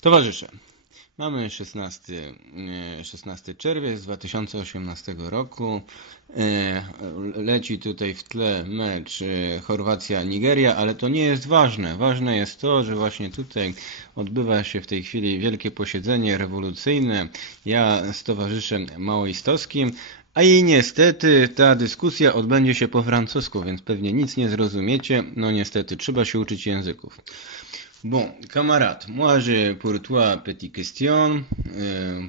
Towarzysze, mamy 16 czerwiec 2018 roku. Leci tutaj w tle mecz Chorwacja-Nigeria, ale to nie jest ważne. Ważne jest to, że właśnie tutaj odbywa się w tej chwili wielkie posiedzenie rewolucyjne. Ja z towarzyszem maoistowskim. A i niestety ta dyskusja odbędzie się po francusku, więc pewnie nic nie zrozumiecie. No niestety, trzeba się uczyć języków. Bon, camarade, moi j'ai pour toi petite question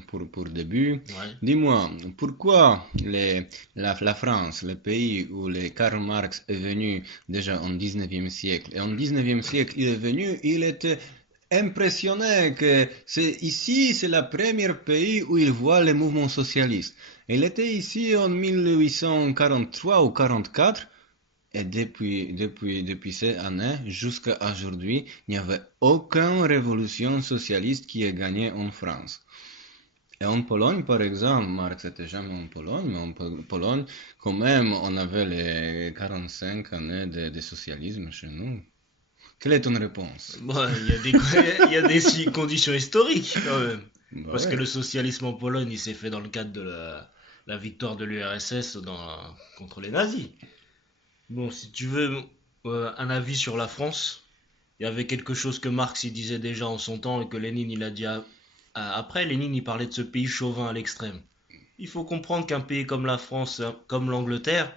pour début. Ouais. Dis-moi, pourquoi la France, le pays où le Karl Marx est venu déjà en 19e siècle, et en 19e siècle il est venu, il était impressionné que c'est le premier pays où il voit le mouvement socialiste. Il était ici en 1843 ou 44. Et depuis cette année jusqu'à aujourd'hui, il n'y avait aucune révolution socialiste qui ait gagné en France. Et en Pologne, par exemple, Marx n'était jamais en Pologne, mais en Pologne, quand même, on avait les 45 années de socialisme chez nous. Quelle est ton réponse? Bon, il y a des conditions historiques quand même. Bah Parce ouais. que le socialisme en Pologne, il s'est fait dans le cadre de la victoire de l'URSS contre les nazis. Bon, si tu veux un avis sur la France, il y avait quelque chose que Marx il disait déjà en son temps et que Lénine il a dit après. Lénine il parlait de ce pays chauvin à l'extrême. Il faut comprendre qu'un pays comme la France, comme l'Angleterre,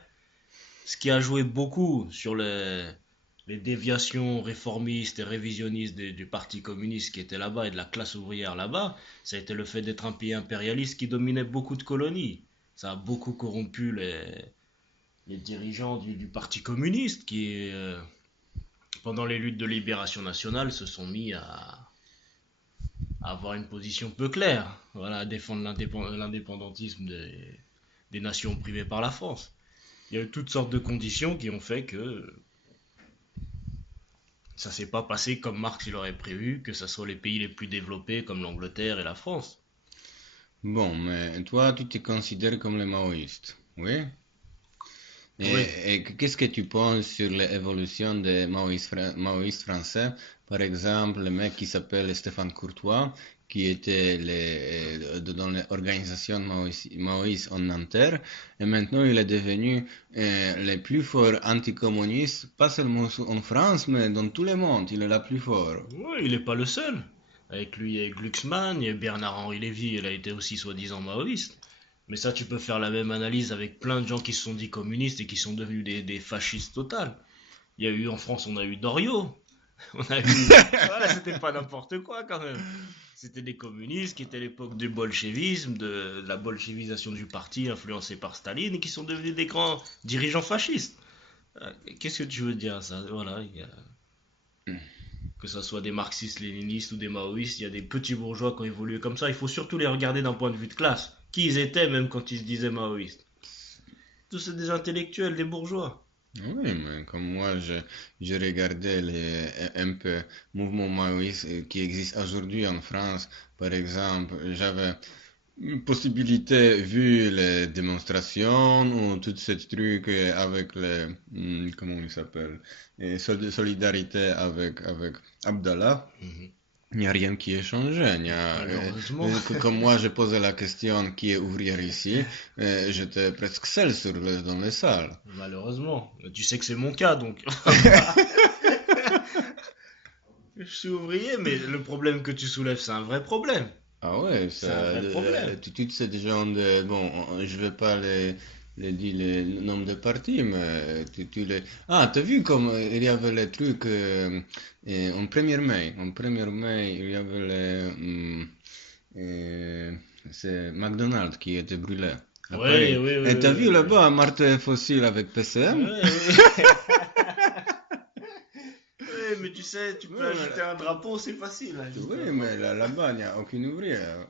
ce qui a joué beaucoup sur les déviations réformistes et révisionnistes du Parti communiste qui était là-bas et de la classe ouvrière là-bas, ça a été le fait d'être un pays impérialiste qui dominait beaucoup de colonies. Ça a beaucoup corrompu les dirigeants du Parti communiste qui, pendant les luttes de libération nationale, se sont mis à avoir une position peu claire, voilà, à défendre l'indépendantisme des nations opprimées par la France. Il y a eu toutes sortes de conditions qui ont fait que ça s'est pas passé comme Marx il aurait prévu, que ce soit les pays les plus développés comme l'Angleterre et la France. Bon, mais toi, tu te considères comme le maoïste, oui? Oui. Et qu'est-ce que tu penses sur l'évolution des maoïstes français? Par exemple, le mec qui s'appelle Stéphane Courtois, qui était dans l'organisation maoïste en Nanterre, et maintenant il est devenu le plus fort anticommuniste, pas seulement en France, mais dans tout le monde, il est le plus fort. Oui, il n'est pas le seul. Avec lui, il y a Glucksmann, il y a Bernard-Henri Lévy, il a été aussi soi-disant maoïste. Mais ça, tu peux faire la même analyse avec plein de gens qui se sont dit communistes et qui sont devenus des fascistes totales. Il y a eu en France, on a eu Doriot. On a eu. Voilà, c'était pas n'importe quoi quand même. C'était des communistes qui étaient à l'époque du bolchevisme, de la bolchevisation du parti influencé par Staline et qui sont devenus des grands dirigeants fascistes. Qu'est-ce que tu veux dire à ça? Voilà, que ce soit des marxistes-léninistes ou des maoïstes, il y a des petits bourgeois qui ont évolué comme ça. Il faut surtout les regarder d'un point de vue de classe. Qui ils étaient même quand ils se disaient maoïstes. Tous c'est des intellectuels, des bourgeois. Oui, mais comme moi, je regardais un peu mouvement maoïste qui existe aujourd'hui en France. Par exemple, j'avais une possibilité, vu les démonstrations ou tout ce truc avec comment il s'appelle, solidarité avec Abdallah. Mhm. Il n'y a rien qui ait changé. Malheureusement. Comme moi, je posais la question qui est ouvrier ici, j'étais presque seul dans les salles. Malheureusement. Tu sais que c'est mon cas donc. Je suis ouvrier, mais le problème que tu soulèves, c'est un vrai problème. Ah ouais, C'est un vrai problème. toutes ces gens de... Bon, je vais pas dire les noms de partis, mais tu les... Ah, t'as vu comme il y avait les trucs en 1er mai. En 1er mai, il y avait c'est McDonald's qui était brûlé à Oui, Paris. oui, oui, Et t'as oui, vu oui, là-bas un marteau fossile avec oui. PCM? Oui, oui. Oui, mais tu sais, tu peux Ouais, ajouter un drapeau, c'est facile. oui, mais là-bas, il n'y a aucune ouvrière.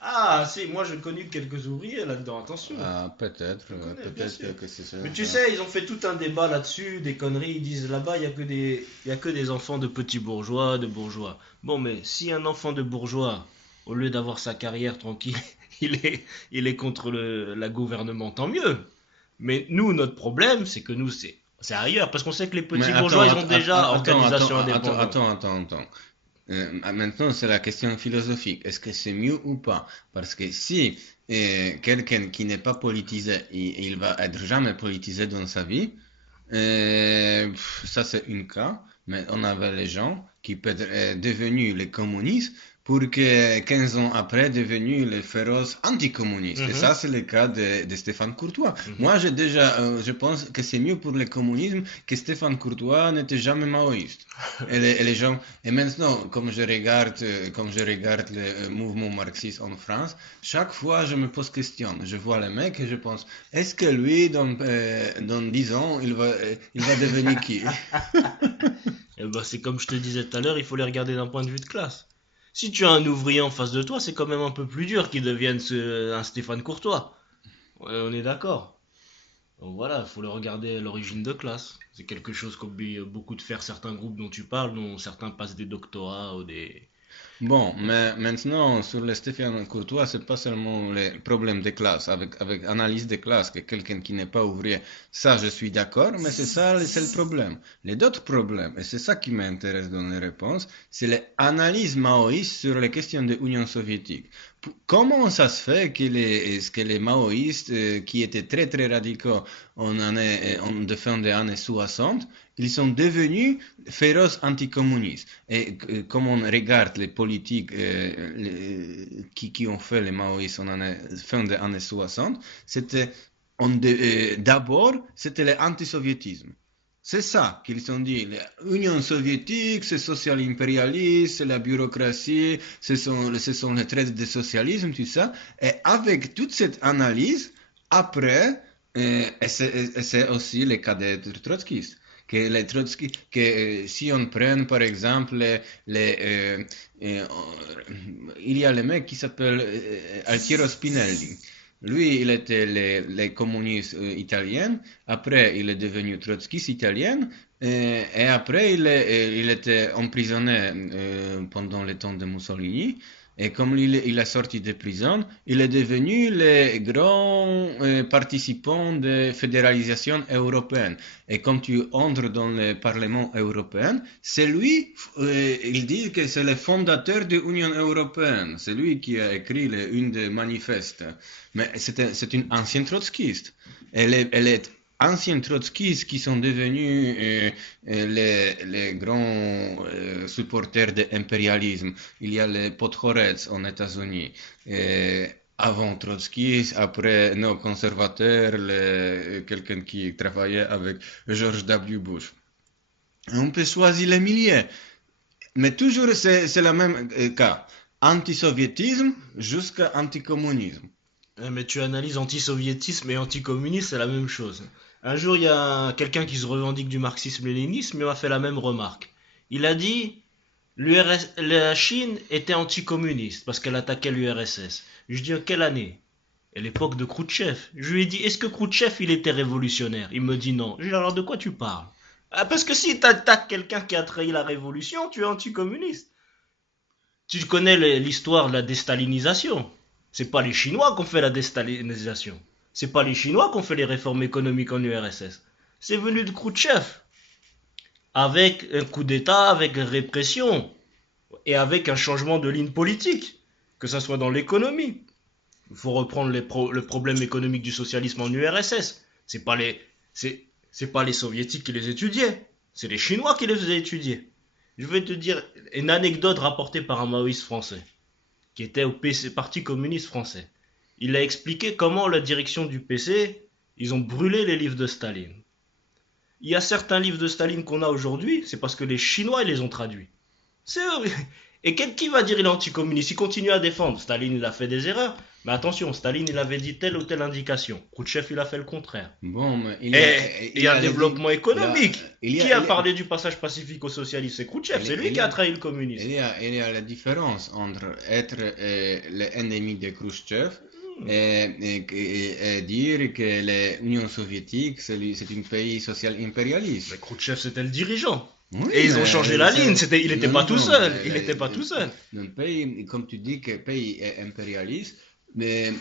Ah, si, moi j'ai connu quelques ouvriers là-dedans, attention. Ah, peut-être, Je connais, bien sûr. que c'est ça. Mais tu sais, ils ont fait tout un débat là-dessus, des conneries. Ils disent là-bas, il y a que des enfants de petits bourgeois, de bourgeois. Bon, mais si un enfant de bourgeois, au lieu d'avoir sa carrière tranquille, il est contre la gouvernement, tant mieux. Mais nous, notre problème, c'est que nous, c'est ailleurs. Parce qu'on sait que les Mais petits bourgeois, ils ont déjà organisation indépendante. attends. Maintenant, c'est la question philosophique. Est-ce que c'est mieux ou pas? Parce que si quelqu'un qui n'est pas politisé, il va être jamais politisé dans sa vie, ça c'est un cas. Mais on avait les gens qui peuvent être devenus les communistes pour que 15 ans après devenus les féroces anticommunistes. Et ça, c'est le cas de Stéphane Courtois. Moi, je pense que c'est mieux pour le communisme que Stéphane Courtois n'était jamais maoïste. Et les gens, et maintenant, comme je regarde le mouvement marxiste en France, chaque fois, je me pose question. Je vois le mec et je pense, est-ce que lui, dans 10 ans, il va devenir qui? Eh ben, c'est comme je te disais tout à l'heure, il faut les regarder d'un point de vue de classe. Si tu as un ouvrier en face de toi, c'est quand même un peu plus dur qu'il devienne un Stéphane Courtois. Ouais, on est d'accord. Donc voilà, il faut le regarder à l'origine de classe. C'est quelque chose qu'oublient beaucoup de faire certains groupes dont tu parles, dont certains passent des doctorats ou des... Bon, mais maintenant, sur le Stéphane Courtois, c'est pas seulement les problèmes de classe, avec analyse de classe, que quelqu'un qui n'est pas ouvrier, ça je suis d'accord, mais c'est le problème. Les autres problèmes, et c'est ça qui m'intéresse dans les réponses, c'est l'analyse maoïste sur les questions de l'Union soviétique. Comment ça se fait que les maoïstes, qui étaient très très radicaux en fin des années 60, ils sont devenus féroces anticommunistes. Et comme on regarde les politiques qui ont fait les maoïstes fin des années 60, d'abord, c'était l'antisoviétisme. C'est ça qu'ils ont dit. L'Union soviétique, c'est social-impérialiste, c'est la bureaucratie, ce sont les traites de socialisme, tout ça. Et avec toute cette analyse, après, et c'est aussi le cas des trotskistes. Si on prend par exemple il y a le mec qui s'appelle Altiero Spinelli. Lui, il était les communistes italien, après il est devenu trotskiste italien, et après il était emprisonné pendant le temps de Mussolini, et comme il est sorti de prison, il est devenu le grand participant de fédéralisation européenne. Et quand tu entres dans le Parlement européen, c'est lui, il dit que c'est le fondateur de l'Union européenne. C'est lui qui a écrit une des manifestes. Mais c'est une ancienne trotskiste. Elle est anciens trotskistes qui sont devenus les grands supporters de l'impérialisme. Il y a les Podhoretz en États-Unis. Avant Trotsky, après nos conservateurs, quelqu'un qui travaillait avec George W. Bush. On peut choisir les milliers. Mais toujours, c'est le même cas. Antisoviétisme jusqu'à anticommunisme. Mais tu analyses antisoviétisme et anticommunisme, c'est la même chose. Un jour, il y a quelqu'un qui se revendique du marxisme-léninisme et m'a fait la même remarque. Il a dit la Chine était anticommuniste parce qu'elle attaquait l'URSS. Je lui ai dit, en quelle année? À l'époque de Khrouchtchev. Je lui ai dit, est-ce que Khrouchtchev, il était révolutionnaire? Il me dit non. Je lui ai dit, alors de quoi tu parles? Ah, parce que si tu attaques quelqu'un qui a trahi la révolution, tu es anticommuniste. Tu connais l'histoire de la déstalinisation. C'est pas les Chinois qui ont fait la déstalinisation. C'est pas les Chinois qui ont fait les réformes économiques en URSS. C'est venu de Khrouchtchev. Avec un coup d'État, avec une répression. Et avec un changement de ligne politique. Que ça soit dans l'économie. Il faut reprendre le problème économique du socialisme en URSS. C'est pas les soviétiques qui les étudiaient. C'est les Chinois qui les faisaient étudier. Je vais te dire une anecdote rapportée par un maoïste français. Qui était au Parti communiste français. Il a expliqué comment la direction du PC, ils ont brûlé les livres de Staline. Il y a certains livres de Staline qu'on a aujourd'hui, c'est parce que les Chinois ils les ont traduits. C'est eux. Et qui va dire il est anticommuniste? Il continue à défendre. Staline il a fait des erreurs, mais attention, Staline il avait dit telle ou telle indication. Khrouchtchev il a fait le contraire. Bon, mais il y a un développement économique. Qui a parlé du passage pacifique au socialisme? C'est Khrouchtchev, c'est lui qui a trahi le communisme. Il y a la différence entre être l'ennemi de Khrouchtchev et dire que l'Union soviétique c'est un pays social impérialiste. Mais Khrouchtchev c'était le dirigeant. Oui, et ils ont changé la ligne, il n'était pas tout seul. Il n'était pas tout seul. Un pays, comme tu dis, que le pays est impérialiste, Mais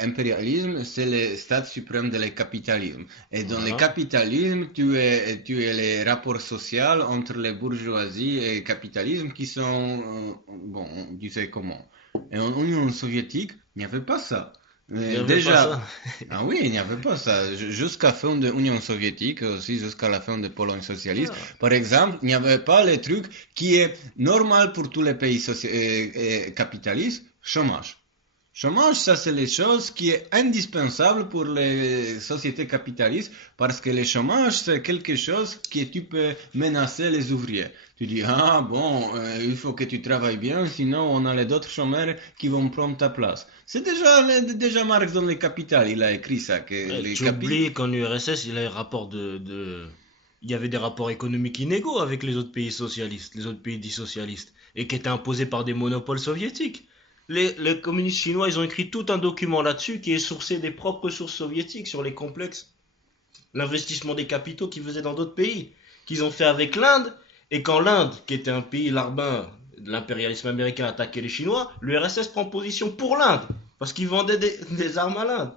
impérialisme, c'est le stade suprême de le capitalisme. Et dans le Voilà. capitalisme, tu es les rapports sociaux entre les bourgeoisie et le capitalisme qui sont, bon, tu sais comment. Et en Union soviétique, il n'y avait pas ça. Il n'y avait pas ça. Déjà, ah oui, il n'y avait pas ça. Jusqu'à la fin de l'Union soviétique, aussi jusqu'à la fin de Pologne socialiste, Ah. par exemple, il n'y avait pas le truc qui est normal pour tous les pays capitalistes, chômage. Chômage, ça c'est les choses qui est indispensable pour les sociétés capitalistes parce que le chômage c'est quelque chose que tu peux menacer les ouvriers. Tu dis ah bon, il faut que tu travailles bien, sinon on a les autres chômeurs qui vont prendre ta place. C'est déjà Marx dans le Capital, il a écrit ça que Ouais, les tu capi. oublies qu'en URSS, il y avait des rapports économiques inégaux avec les autres pays socialistes, les autres pays dits socialistes, et qui étaient imposés par des monopoles soviétiques. Les communistes chinois, ils ont écrit tout un document là-dessus qui est sourcé des propres sources soviétiques sur les complexes, l'investissement des capitaux qu'ils faisaient dans d'autres pays, qu'ils ont fait avec l'Inde, et quand l'Inde, qui était un pays larbin de l'impérialisme américain, attaquait les Chinois, l'URSS prend position pour l'Inde, parce qu'ils vendaient des armes à l'Inde.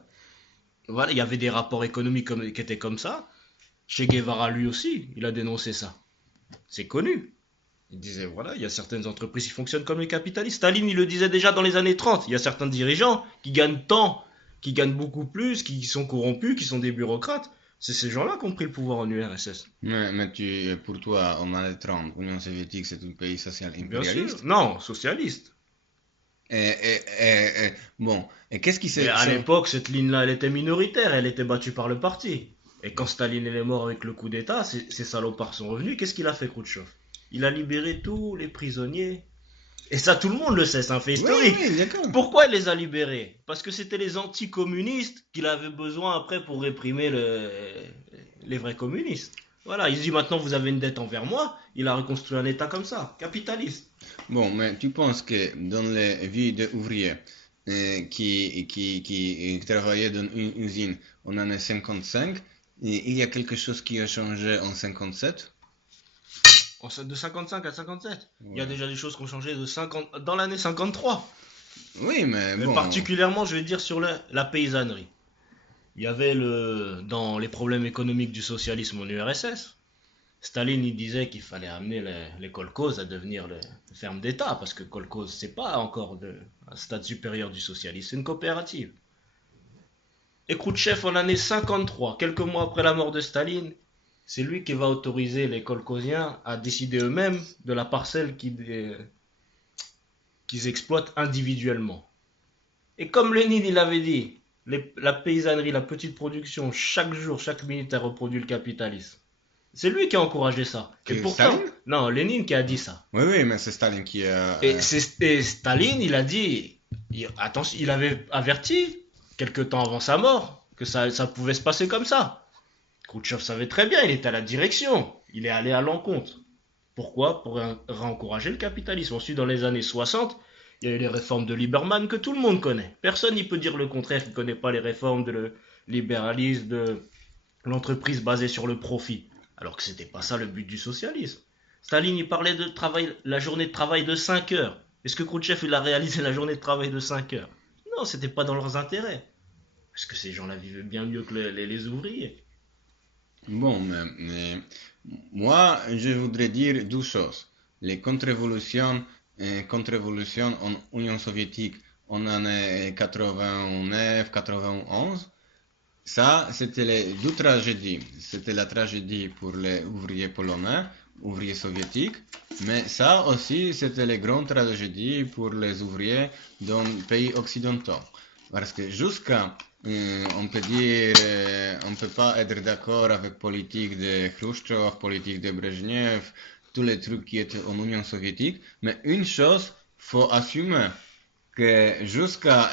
Voilà, il y avait des rapports économiques qui étaient comme ça. Che Guevara, lui aussi, il a dénoncé ça. C'est connu. Il disait, voilà, il y a certaines entreprises qui fonctionnent comme les capitalistes. Staline, il le disait déjà dans les années 30. Il y a certains dirigeants qui gagnent tant, qui gagnent beaucoup plus, qui sont corrompus, qui sont des bureaucrates. C'est ces gens-là qui ont pris le pouvoir en URSS. Pour toi, en année 30, l'Union soviétique c'est un pays social Bien sûr. impérialiste. Non, socialiste. Bon, et qu'est-ce qui Mais s'est à l'époque, cette ligne-là, elle était minoritaire, elle était battue par le parti. Et quand Staline est mort avec le coup d'État, ces salopards sont revenus. Qu'est-ce qu'il a fait, Khrouchtchev? Il a libéré tous les prisonniers. Et ça, tout le monde le sait, c'est un fait Oui, historique. oui, d'accord. Pourquoi il les a libérés? Parce que c'était les anticommunistes qu'il avait besoin après pour réprimer les vrais communistes. Voilà, il se dit maintenant vous avez une dette envers moi. Il a reconstruit un État comme ça, capitaliste. Bon, mais tu penses que dans les vies d'ouvriers qui travaillaient dans une usine en année 55, il y a quelque chose qui a changé en 57? De 55 à 57. Il y a Ouais. déjà des choses qui ont changé de 50, dans l'année 53. Oui, mais Mais bon. particulièrement, je vais dire sur la paysannerie. Il y avait dans les problèmes économiques du socialisme en URSS. Staline il disait qu'il fallait amener les kolkhozes à devenir les fermes d'État parce que kolkhoz c'est pas encore un stade supérieur du socialisme, c'est une coopérative. Et Khrouchtchev en année 53, quelques mois après la mort de Staline, c'est lui qui va autoriser les kolkhoziens à décider eux-mêmes de la parcelle qu'ils exploitent individuellement. Et comme Lénine il avait dit, la paysannerie, la petite production, chaque jour, chaque minute, elle reproduit le capitalisme. C'est lui qui a encouragé ça. Et Que pourtant, Staline? non, Lénine qui a dit ça. Oui, oui, mais c'est Staline qui a. Et Staline, il a dit, attention, il avait averti, quelque temps avant sa mort, que ça pouvait se passer comme ça. Khrouchtchev savait très bien, il était à la direction, il est allé à l'encontre. Pourquoi? Pour réencourager le capitalisme. Ensuite, dans les années 60, il y a eu les réformes de Lieberman que tout le monde connaît. Personne n'y peut dire le contraire, qui ne connaît pas les réformes de le libéralisme, de l'entreprise basée sur le profit. Alors que c'était pas ça le but du socialisme. Staline, il parlait de travail, la journée de travail de 5 heures. Est-ce que Khrouchtchev, il a réalisé la journée de travail de 5 heures? Non, c'était pas dans leurs intérêts. Parce que ces gens-là vivaient bien mieux que les ouvriers. Bon, moi, je voudrais dire deux choses. Les contre-révolutions en Union soviétique en année 89-91, ça, c'était les deux tragédies. C'était la tragédie pour les ouvriers polonais, ouvriers soviétiques, mais ça aussi, c'était les grandes tragédies pour les ouvriers dans les pays occidentaux. Parce que jusqu'à, on peut dire, on peut pas être d'accord avec politique de Khrushchev, politique de Brezhnev, tous les trucs qui étaient en Union soviétique, mais une chose, faut assumer que jusqu'à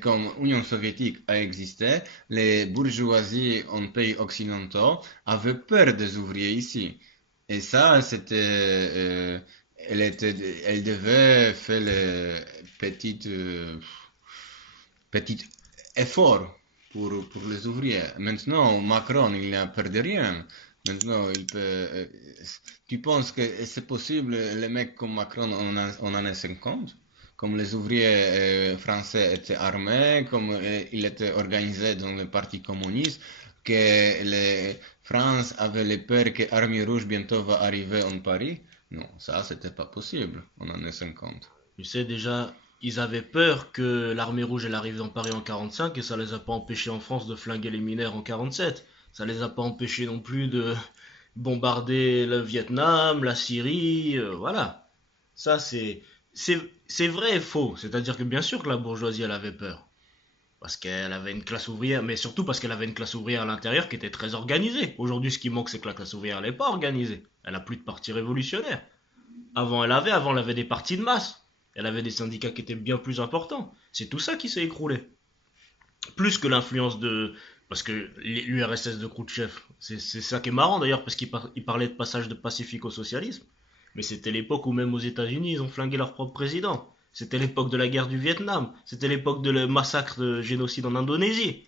comme Union soviétique a existé, les bourgeoisies en pays occidentaux avaient peur des ouvriers ici. Et ça, elle devait faire le petit effort pour les ouvriers. Maintenant, Macron, il n'a peur de rien. Maintenant, tu penses que c'est possible, les mecs comme Macron en année 50? comme les ouvriers français étaient armés, comme ils étaient organisés dans le parti communiste, que les France avait les peur que l'armée rouge bientôt va arriver en Paris. Non, ça, c'était pas possible en années 50. Tu sais, déjà, ils avaient peur que l'armée rouge elle arrive dans Paris en 45 et ça les a pas empêchés en France de flinguer les mineurs en 47. Ça les a pas empêchés non plus de bombarder le Vietnam, la Syrie, voilà. Ça, c'est vrai et faux. C'est-à-dire que bien sûr que la bourgeoisie, elle avait peur. Parce qu'elle avait une classe ouvrière, mais surtout parce qu'elle avait une classe ouvrière à l'intérieur qui était très organisée. Aujourd'hui, ce qui manque, c'est que la classe ouvrière, elle n'est pas organisée. Elle a plus de parti révolutionnaire. Avant, elle avait des partis de masse. Elle avait des syndicats qui étaient bien plus importants. C'est tout ça qui s'est écroulé. Plus que l'influence de... Parce que l'URSS de Khrouchtchev, c'est ça qui est marrant d'ailleurs, parce qu'il parlait de passage de pacifique au socialisme. Mais c'était l'époque où même aux États-Unis, ils ont flingué leur propre président. C'était l'époque de la guerre du Vietnam. C'était l'époque de le massacre de génocide en Indonésie.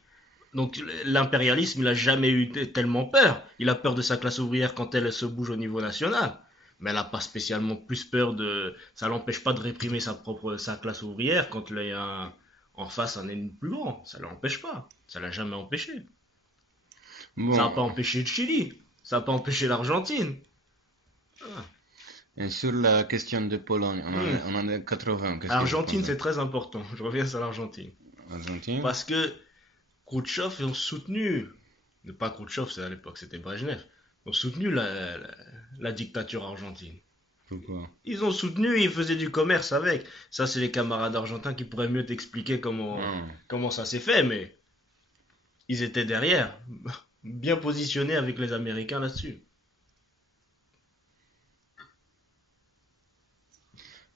Donc l'impérialisme, il a jamais eu tellement peur. Il a peur de sa classe ouvrière quand elle se bouge au niveau national. Mais elle n'a pas spécialement plus peur de... Ça l'empêche pas de réprimer sa classe ouvrière quand il y a en face un ennemi plus grand. Ça l'empêche pas. Ça l'a jamais empêché. Ça n'a Bon, pas empêché le Chili. Ça n'a pas empêché l'Argentine. Ah. et sur la question de Pologne, Hmm. on en est 80, qu'est-ce que vous L'Argentine, pensez? c'est très important. Je reviens sur l'Argentine. Argentine? Parce que Khrouchtchev ont soutenu, pas Khrouchtchev, c'est à l'époque, c'était Brejnev, ont soutenu la dictature argentine. Pourquoi? Ils ont soutenu et ils faisaient du commerce avec. Ça, c'est les camarades argentins qui pourraient mieux t'expliquer Ah. comment ça s'est fait, mais ils étaient derrière, bien positionnés avec les Américains là-dessus.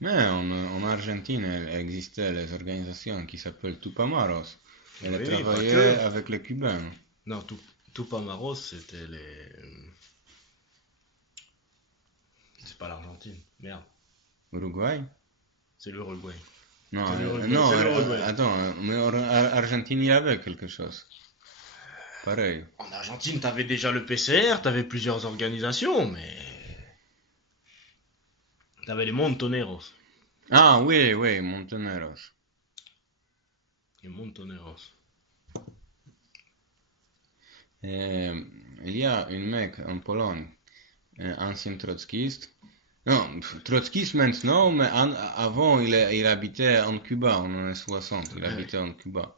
Mais en Argentine, il existait les organisations qui s'appellent Tupamaros. Elle Oui, pas travaillait que. avec les Cubains. Non, Tupamaros, c'était les. C'est pas l'Argentine. Merde, Uruguay? c'est l'Uruguay. Non, C'est l'Uruguay. non, C'est l'Uruguay. attends, mais en Argentine, il y avait quelque chose. Pareil. En Argentine, t'avais déjà le PCR, t'avais plusieurs organisations, mais t'avais les Montoneros. Ah oui, oui, Montoneros. Les Montoneros. Il y a un mec en Pologne, un ancien trotskiste. Non, trotskiste maintenant, mais avant, il habitait en Cuba, en années 60. Il habitait en Cuba.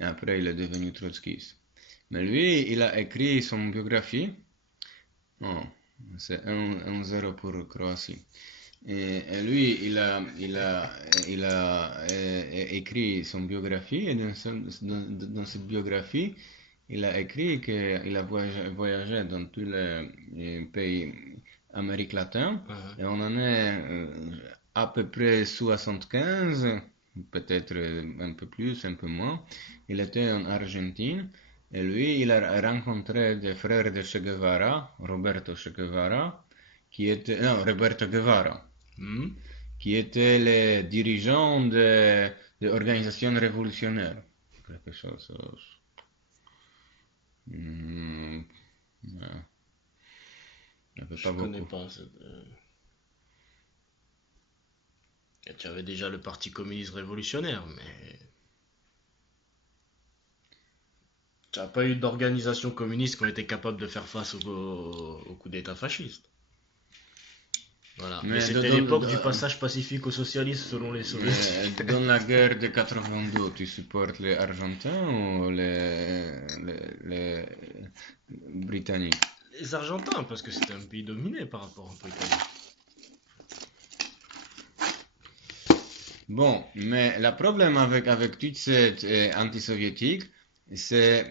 Et après, il est devenu trotskiste. Mais lui, il a écrit son biographie. Non, c'est 1-0 pour Croatie. Et lui, il a écrit son biographie et dans cette biographie, il a écrit qu'il a voyagé dans tous les pays Amérique latine Uh-huh. et on en est à peu près 75, peut-être un peu plus, un peu moins. Il était en Argentine et lui, il a rencontré des frères de Che Guevara, Roberto Che Guevara, non, Roberto Guevara, Hmm. qui était le dirigeant de l'organisation révolutionnaire. Quelque chose. Hmm, ouais, il n'y avait Je pas connais beaucoup. pas. Et tu avais déjà le Parti communiste révolutionnaire, mais tu n'as pas eu d'organisation communiste qui ont été capables de faire face au coup d'État fasciste. Voilà. Mais Mais c'était l'époque du passage pacifique au socialisme selon les soviétiques. dans la guerre de 82, tu supportes les Argentins ou les Britanniques? Les Argentins, parce que c'était un pays dominé par rapport aux Britanniques. Bon, mais le problème avec toute cette anti-soviétique, c'est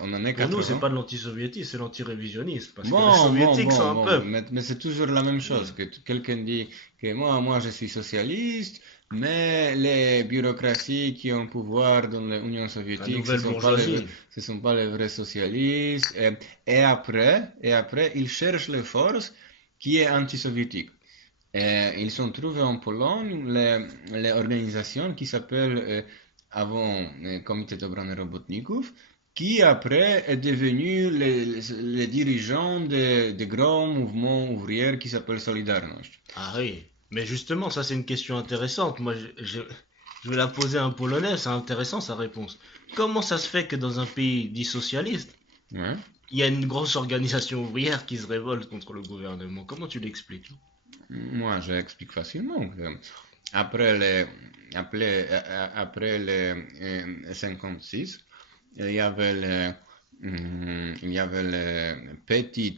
qu'on en est Pour nous, c'est 80. pas de l'anti-soviétisme, c'est l'anti-révisionnisme. Parce que les Bon, bon, soviétiques sont bon, un bon, peuple. mais c'est toujours la même chose, que quelqu'un dit que moi je suis socialiste, mais les bureaucraties qui ont pouvoir dans l'Union La soviétique, nouvelle bourgeoisie. ce sont pas les vrais socialistes, et après, ils cherchent les forces qui est anti-soviétique. Et ils ont trouvé en Pologne les organisations qui s'appellent avant Comité d'Obrony Robotników, qui après est devenu les dirigeants des grands mouvements ouvriers qui s'appellent Solidarność. Ah oui. Mais justement, ça c'est une question intéressante. Je vais la poser à un Polonais, c'est intéressant sa réponse. Comment ça se fait que dans un pays dit socialiste, Ouais. il y a une grosse organisation ouvrière qui se révolte contre le gouvernement? Comment tu l'expliques? Moi, j'explique facilement. Après les, après les 56, il y avait il y avait les petits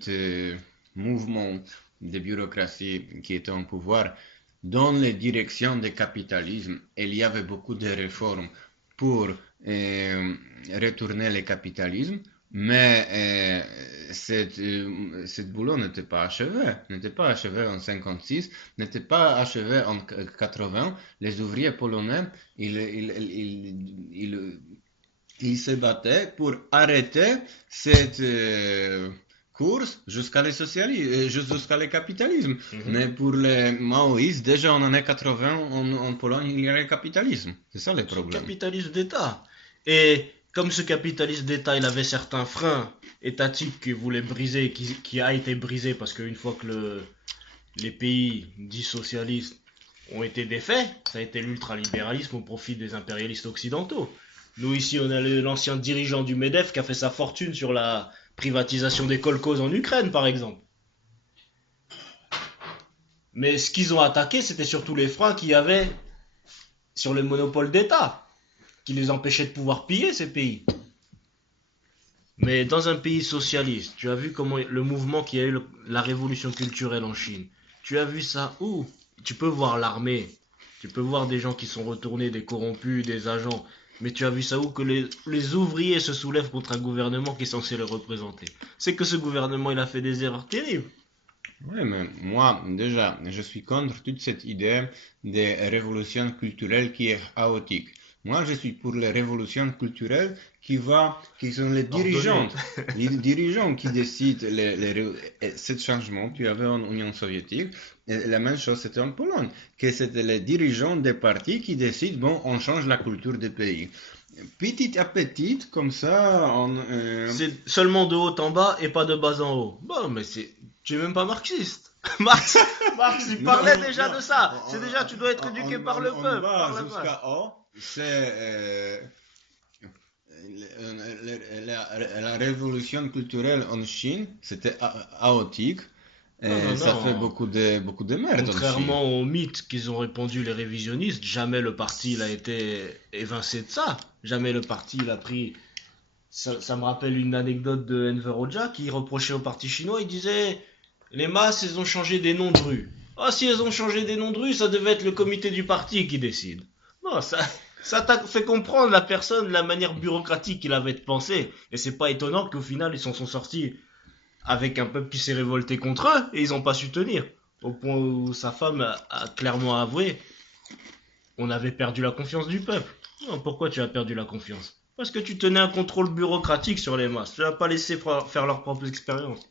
mouvements de bureaucratie qui étaient en pouvoir dans les directions du capitalisme. Il y avait beaucoup de réformes pour retourner le capitalisme, mais cette boulot n'était pas achevé en 56, n'était pas achevé en 80. Les ouvriers polonais, ils se battaient pour arrêter cette course jusqu'à jusqu'à le capitalisme. Mais pour les maoïstes, déjà en années 80, en Pologne, il y avait le capitalisme. C'est ça le C'est le problème. capitalisme d'État. Et comme ce capitalisme d'État, il avait certains freins étatiques qu'il voulait briser, qui a été brisé parce qu'une fois que les pays dits socialistes ont été défaits, ça a été l'ultralibéralisme au profit des impérialistes occidentaux. Nous ici, on a l'ancien dirigeant du MEDEF qui a fait sa fortune sur la privatisation des kolkhozes en Ukraine, par exemple. Mais ce qu'ils ont attaqué, c'était surtout les freins qu'il y avait sur le monopole d'État, qui les empêchait de pouvoir piller ces pays. Mais dans un pays socialiste, tu as vu comment le mouvement qui a eu la révolution culturelle en Chine, tu as vu ça où? Tu peux voir l'armée, tu peux voir des gens qui sont retournés, des corrompus, des agents, mais tu as vu ça où? Que les ouvriers se soulèvent contre un gouvernement qui est censé les représenter. C'est que ce gouvernement, il a fait des erreurs terribles. Oui, mais moi, déjà, je suis contre toute cette idée de révolution culturelle qui est chaotique. Moi, je suis pour les révolutions culturelles qui sont les dirigeants qui décident ce changement. Tu avais en Union soviétique, et la même chose c'était en Pologne, que c'était les dirigeants des partis qui décident, bon, on change la culture du pays. Petit à petit, comme ça, C'est seulement de haut en bas et pas de bas en haut. Bon, mais tu es même pas marxiste. Marx, Marx, il parlait déjà de ça. C'est déjà, tu dois être éduqué par le on peuple. va Par le peuple. jusqu'à haut, c'est la révolution culturelle en Chine, c'était chaotique. Non, non, Ça fait non. beaucoup de merde en Chine. Contrairement aux mythes qu'ils ont répandus les révisionnistes, jamais le parti il a été évincé de ça. Jamais le parti il a pris. Ça me rappelle une anecdote de Enver Hoxha qui reprochait au parti chinois. Il disait les masses, elles ont changé des noms de rues. Ah, si elles ont changé des noms de rues, ça devait être le comité du parti qui décide. Non, ça t'a fait comprendre la personne, la manière bureaucratique qu'il avait de penser. Et c'est pas étonnant qu'au final, ils s'en sont sortis avec un peuple qui s'est révolté contre eux et ils n'ont pas su tenir. Au point où sa femme a clairement avoué on avait perdu la confiance du peuple. Non, pourquoi tu as perdu la confiance? Parce que tu tenais un contrôle bureaucratique sur les masses. Tu n'as pas laissé faire leurs propres expériences.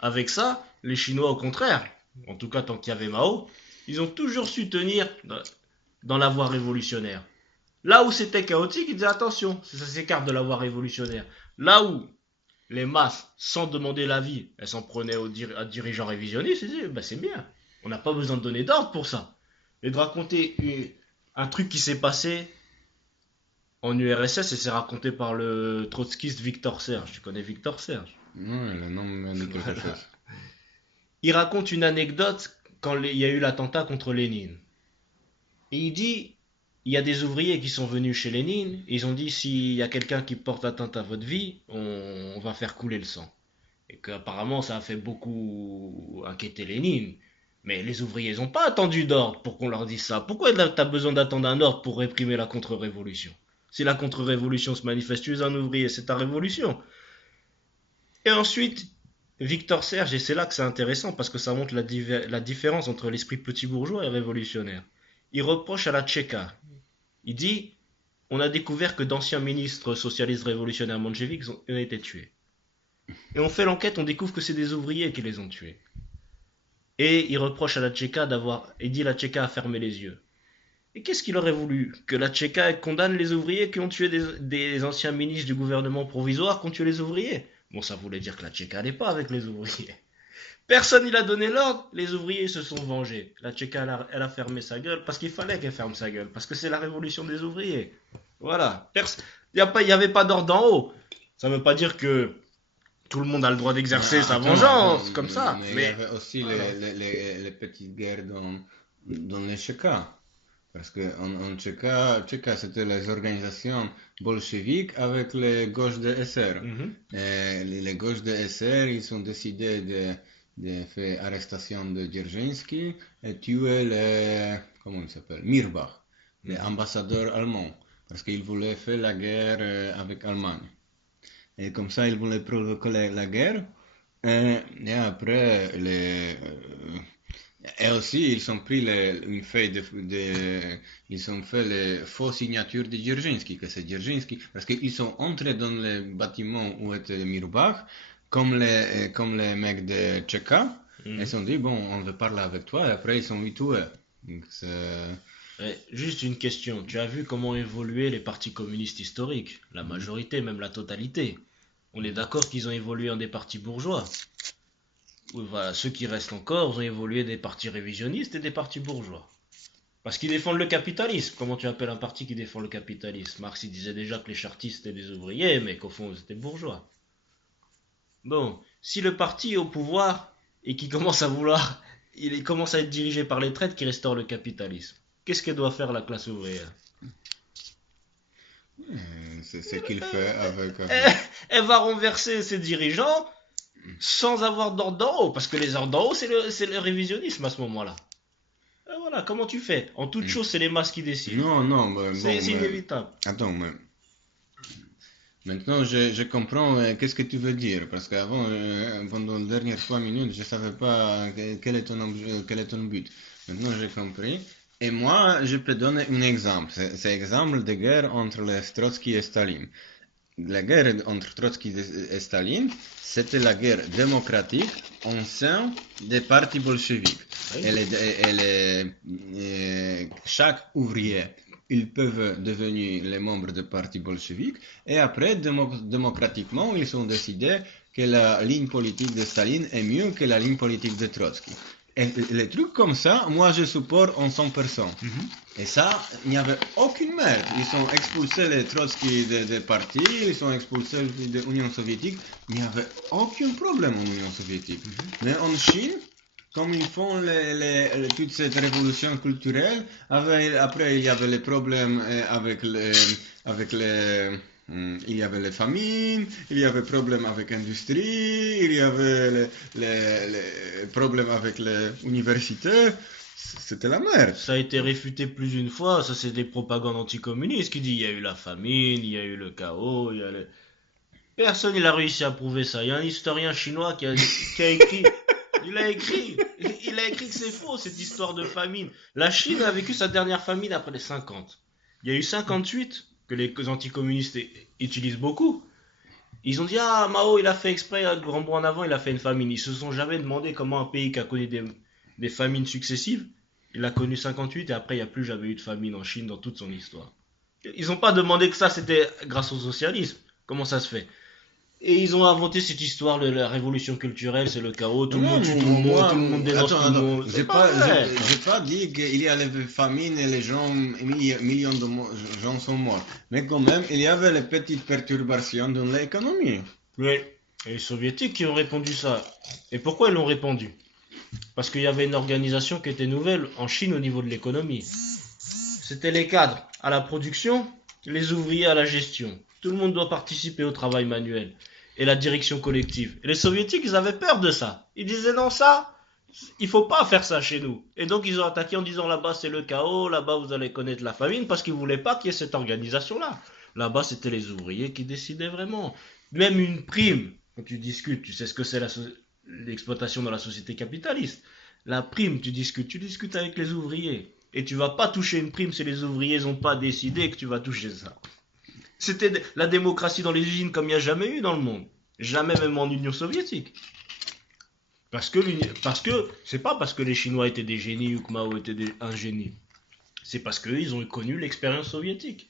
Avec ça, les Chinois, au contraire, en tout cas tant qu'il y avait Mao, ils ont toujours su tenir dans la voie révolutionnaire. Là où c'était chaotique, ils disaient attention, ça s'écarte de la voie révolutionnaire. Là où les masses, sans demander l'avis, elles s'en prenaient à dirigeants révisionnistes, ils disaient bah, c'est bien, on n'a pas besoin de donner d'ordre pour ça. Et de raconter un truc qui s'est passé en URSS et c'est raconté par le trotskiste Victor Serge. Tu connais Victor Serge? Non, le nom me dit quelque Voilà. chose. Il raconte une anecdote quand il y a eu l'attentat contre Lénine. Et il dit, il y a des ouvriers qui sont venus chez Lénine, et ils ont dit, s'il y a quelqu'un qui porte atteinte à votre vie, on va faire couler le sang. Et qu'apparemment, ça a fait beaucoup inquiéter Lénine. Mais les ouvriers n'ont pas attendu d'ordre pour qu'on leur dise ça. Pourquoi t'as besoin d'attendre un ordre pour réprimer la contre-révolution? Si la contre-révolution se manifeste, tu es un ouvrier, c'est ta révolution. Et ensuite, Victor Serge, et c'est là que c'est intéressant parce que ça montre la différence entre l'esprit petit bourgeois et révolutionnaire. Il reproche à la Tchéka. Il dit on a découvert que d'anciens ministres socialistes révolutionnaires mencheviks ont été tués. Et on fait l'enquête, on découvre que c'est des ouvriers qui les ont tués. Et il reproche à la Tchéka il dit la Tchéka a fermé les yeux. Et qu'est-ce qu'il aurait voulu? Que la Tchéka condamne les ouvriers qui ont tué des anciens ministres du gouvernement provisoire qui ont tué les ouvriers? Bon, ça voulait dire que la Tchéka n'allait pas avec les ouvriers. Personne il a donné l'ordre, les ouvriers se sont vengés. La Tchéka, elle a fermé sa gueule parce qu'il fallait qu'elle ferme sa gueule, parce que c'est la révolution des ouvriers. Voilà. Il n'y avait pas d'ordre d'en haut. Ça ne veut pas dire que tout le monde a le droit d'exercer sa vengeance comme ça. Mais il y avait aussi voilà. les petites guerres dans les Tchékas. Parce que en Tchéka, c'était les organisations bolcheviques avec les gauches de SR. Mhm. Et les gauches de SR, ils ont décidé de faire arrestation de Dzerzhinsky et tuer comment il s'appelle, Mirbach, l'ambassadeur allemand. Parce qu'il voulait faire la guerre avec l'Allemagne. Et comme ça, ils voulaient provoquer la guerre. Et après, et aussi, ils ont pris une feuille ils ont fait les fausses signatures de Dzerzhinsky, que c'est Dzerzhinsky, parce qu'ils sont entrés dans le bâtiment où était Mirbach, comme les mecs de Tchéka, et ils ont dit, bon, on veut parler avec toi, et après, ils sont vite tués. Donc, Juste une question. Tu as vu comment évoluaient les partis communistes historiques? La majorité, même la totalité. On est d'accord qu'ils ont évolué en des partis bourgeois. Oui, voilà, ceux qui restent encore ont évolué des partis révisionnistes et des partis bourgeois. Parce qu'ils défendent le capitalisme. Comment tu appelles un parti qui défend le capitalisme? Marx il disait déjà que les chartistes étaient des ouvriers, mais qu'au fond ils étaient bourgeois. Bon, si le parti est au pouvoir et qui commence à vouloir, il commence à être dirigé par les traites qui restaurent le capitalisme, qu'est-ce que doit faire la classe ouvrière? c'est ce qu'il fait avec... Elle va renverser ses dirigeants sans avoir d'ordre d'en haut, parce que les ordres d'en haut, c'est le révisionnisme à ce moment-là. Et voilà, comment tu fais? En toute chose, c'est les masses qui décident. Non, mais bon, C'est inévitable. attends, mais maintenant je comprends qu'est-ce que tu veux dire, parce qu'avant, pendant les dernières 3 minutes, je savais pas quel est ton but. Maintenant j'ai compris. Et moi, je peux donner un exemple. C'est l'exemple de guerre entre les Trotsky et Staline. La guerre entre Trotsky et Staline, c'était la guerre démocratique au sein des partis bolcheviques. Oui. Chaque ouvrier, ils peuvent devenir les membres des partis bolcheviques et après, démocratiquement, ils ont décidé que la ligne politique de Staline est mieux que la ligne politique de Trotsky. Et les trucs comme ça, moi je supporte en 100%. Et ça, il n'y avait aucune merde. Ils ont expulsé les Trotsky des partis, ils ont expulsé de l'Union soviétique. Il n'y avait aucun problème en Union soviétique. Mais en Chine, comme ils font toute cette révolution culturelle, après il y avait les problèmes il y avait les famines, il y avait les problèmes avec l'industrie, il y avait les problèmes avec les universités. C'était la merde. Ça a été réfuté plus d'une fois, ça c'est des propagandes anticommunistes qui disent il y a eu la famine, il y a eu le chaos, il y a le... Personne n'a réussi à prouver ça. Il y a un historien chinois qui a écrit, il a écrit que c'est faux cette histoire de famine. La Chine a vécu sa dernière famine après les 50. Il y a eu 58 que les anticommunistes utilisent beaucoup. Ils ont dit ah Mao il a fait exprès un grand bond en avant, il a fait une famine. Ils se sont jamais demandé comment un pays qui a connu des famines successives, il a connu 58 et après il n'y a plus jamais eu de famine en Chine dans toute son histoire. Ils n'ont pas demandé que ça c'était grâce au socialisme. Comment ça se fait? Et ils ont inventé cette histoire de la révolution culturelle, c'est le chaos, tout le monde tue tout le monde, tout le monde dénonce tout le monde. J'ai pas dit qu'il y avait famine et les gens, millions de gens sont morts. Mais quand même, il y avait les petites perturbations dans l'économie. Oui. Et les soviétiques qui ont répondu ça. Et pourquoi ils l'ont répondu? Parce qu'il y avait une organisation qui était nouvelle en Chine au niveau de l'économie. C'était les cadres à la production, les ouvriers à la gestion. Tout le monde doit participer au travail manuel et la direction collective. Et les soviétiques, ils avaient peur de ça. Ils disaient non, ça, il faut pas faire ça chez nous. Et donc ils ont attaqué en disant là-bas c'est le chaos, là-bas vous allez connaître la famine, parce qu'ils voulaient pas qu'il y ait cette organisation-là. Là-bas c'était les ouvriers qui décidaient vraiment. Même une prime, quand tu discutes, tu sais ce que c'est l'exploitation dans la société capitaliste. La prime, tu discutes avec les ouvriers. Et tu vas pas toucher une prime si les ouvriers n'ont pas décidé que tu vas toucher ça. C'était la démocratie dans les usines comme il n'y a jamais eu dans le monde. Jamais même en Union soviétique. Parce que c'est pas parce que les Chinois étaient des génies ou que Mao était un génie. C'est parce qu'ils ont connu l'expérience soviétique.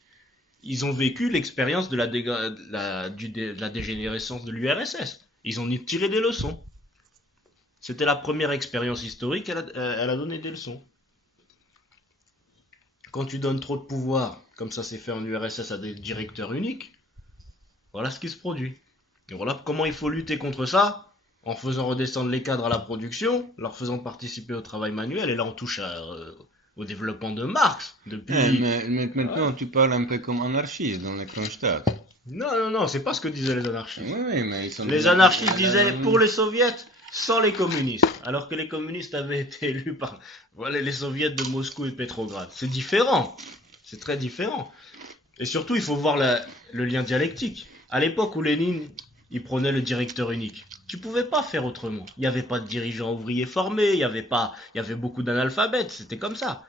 Ils ont vécu l'expérience de la dégénérescence de l'URSS. Ils ont tiré des leçons. C'était la première expérience historique, elle a donné des leçons. Quand tu donnes trop de pouvoir, comme ça s'est fait en URSS à des directeurs uniques, voilà ce qui se produit. Et voilà comment il faut lutter contre ça, en faisant redescendre les cadres à la production, leur faisant participer au travail manuel, et là on touche au développement de Marx, depuis... Mais Ouais. maintenant, tu parles un peu comme anarchiste dans le Kronstadt. Non, c'est pas ce que disaient les Oui, anarchistes. oui, mais ils sont... Les anarchistes disaient pour les soviets, sans les communistes, alors que les communistes avaient été élus par voilà, les soviets de Moscou et Pétrograd. C'est différent, c'est très différent. Et surtout, il faut voir le lien dialectique. À l'époque où Lénine, il prenait le directeur unique, tu pouvais pas faire autrement. Il n'y avait pas de dirigeants ouvriers formés, il y avait beaucoup d'analphabètes, c'était comme ça.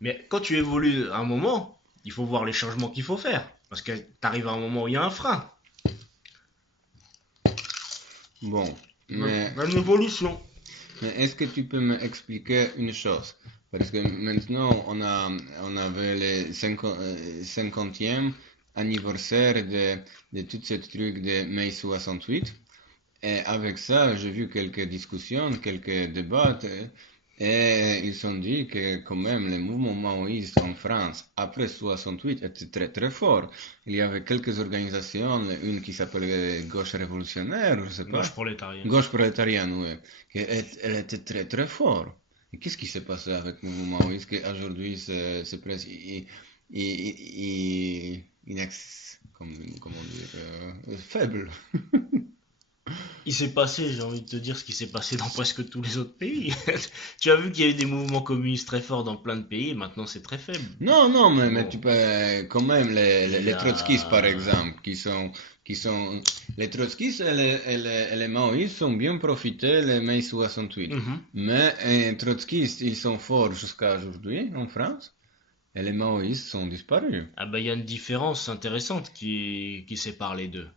Mais quand tu évolues à un moment, il faut voir les changements qu'il faut faire. Parce que tu arrives à un moment où il y a un frein. Bon, Une évolution. mais est-ce que tu peux m'expliquer une chose? Parce que maintenant, on avait le 50e anniversaire de tout ce truc de mai 68. Et avec ça, j'ai vu quelques discussions, quelques débats, et ils ont dit que quand même le mouvement maoïste en France, après 68, était très très fort. Il y avait quelques organisations, une qui s'appelait Gauche révolutionnaire, je sais Gauche pas, prolétarienne. Gauche prolétarienne, oui, elle était très très fort. Et qu'est-ce qui s'est passé avec le mouvement maoïste qu'aujourd'hui c'est presque comment dire, faible? Il s'est passé, j'ai envie de te dire, ce qui s'est passé dans presque tous les autres pays. Tu as vu qu'il y a eu des mouvements communistes très forts dans plein de pays, et maintenant c'est très faible. Non, non, mais tu Bon, peux quand même il y les trotskistes par a... exemple, qui sont les trotskistes et les maoïstes ont bien profité les mai 68. Mhm. Mais les trotskistes, ils sont forts jusqu'à aujourd'hui en France et les maoïstes sont disparus. Ah bah il y a une différence intéressante qui sépare les deux.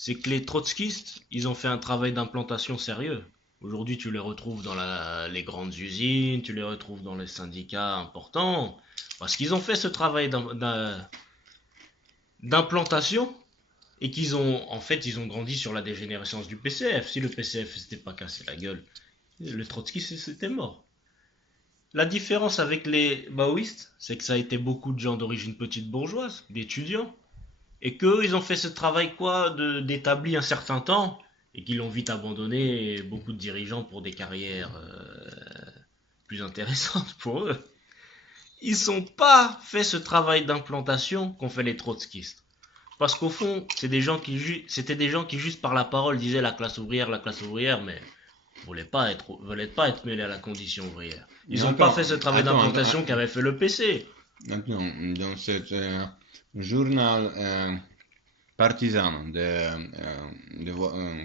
C'est que les trotskistes, ils ont fait un travail d'implantation sérieux. Aujourd'hui, tu les retrouves dans les grandes usines, tu les retrouves dans les syndicats importants, parce qu'ils ont fait ce travail d'implantation et qu'ils ont, en fait, ils ont grandi sur la dégénérescence du PCF. Si le PCF s'était pas cassé la gueule, le Trotsky c'était mort. La différence avec les maoïstes, c'est que ça a été beaucoup de gens d'origine petite bourgeoise, d'étudiants, et qu'eux, ils ont fait ce travail quoi, d'établi un certain temps, et qu'ils l'ont vite abandonné, et beaucoup de dirigeants pour des carrières plus intéressantes pour eux. Ils n'ont pas fait ce travail d'implantation qu'ont fait les trotskistes. Parce qu'au fond, c'était des gens qui juste par la parole disaient la classe ouvrière, mais voulaient pas être mêlés à la condition ouvrière. Ils n'ont pas Attends, fait ce travail d'implantation qu'avait fait le PC. attends, dans ce journal partisan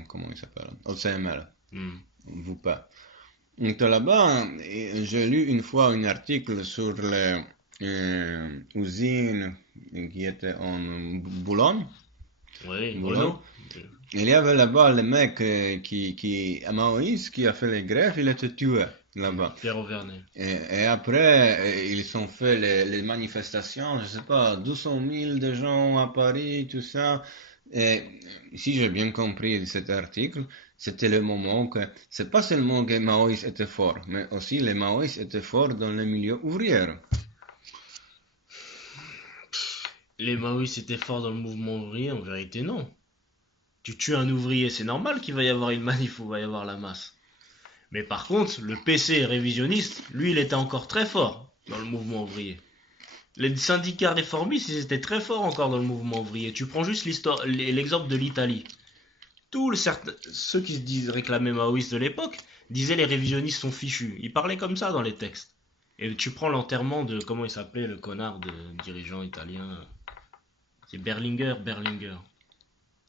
comment il s'appelle? OCML, Hmm. vous pas. Donc là-bas, j'ai lu une fois un article sur les usines qui étaient en Boulogne. Oui, Boulogne. Renault. Il y avait là-bas le mec à Maoïs, qui a fait les grèves, il était tué là-bas. Pierre Auvernet. Et après, ils ont fait les manifestations, je sais pas, 200 000 de gens à Paris, tout ça. Et si j'ai bien compris cet article, c'était le moment que c'est pas seulement que Maoïs était fort, mais aussi les Maoïs étaient forts dans le milieu ouvrier. Les maoïstes étaient forts dans le mouvement ouvrier, en vérité non. Tu tues un ouvrier, c'est normal qu'il va y avoir une manif où va y avoir la masse. Mais par contre, le PC révisionniste, lui, il était encore très fort dans le mouvement ouvrier. Les syndicats réformistes, ils étaient très forts encore dans le mouvement ouvrier. Tu prends juste l'exemple de l'Italie. Ceux qui se disent réclamer maoïstes de l'époque disaient les révisionnistes sont fichus. Ils parlaient comme ça dans les textes. Et tu prends l'enterrement de, comment il s'appelait le connard de dirigeant italien. C'est Berlinguer.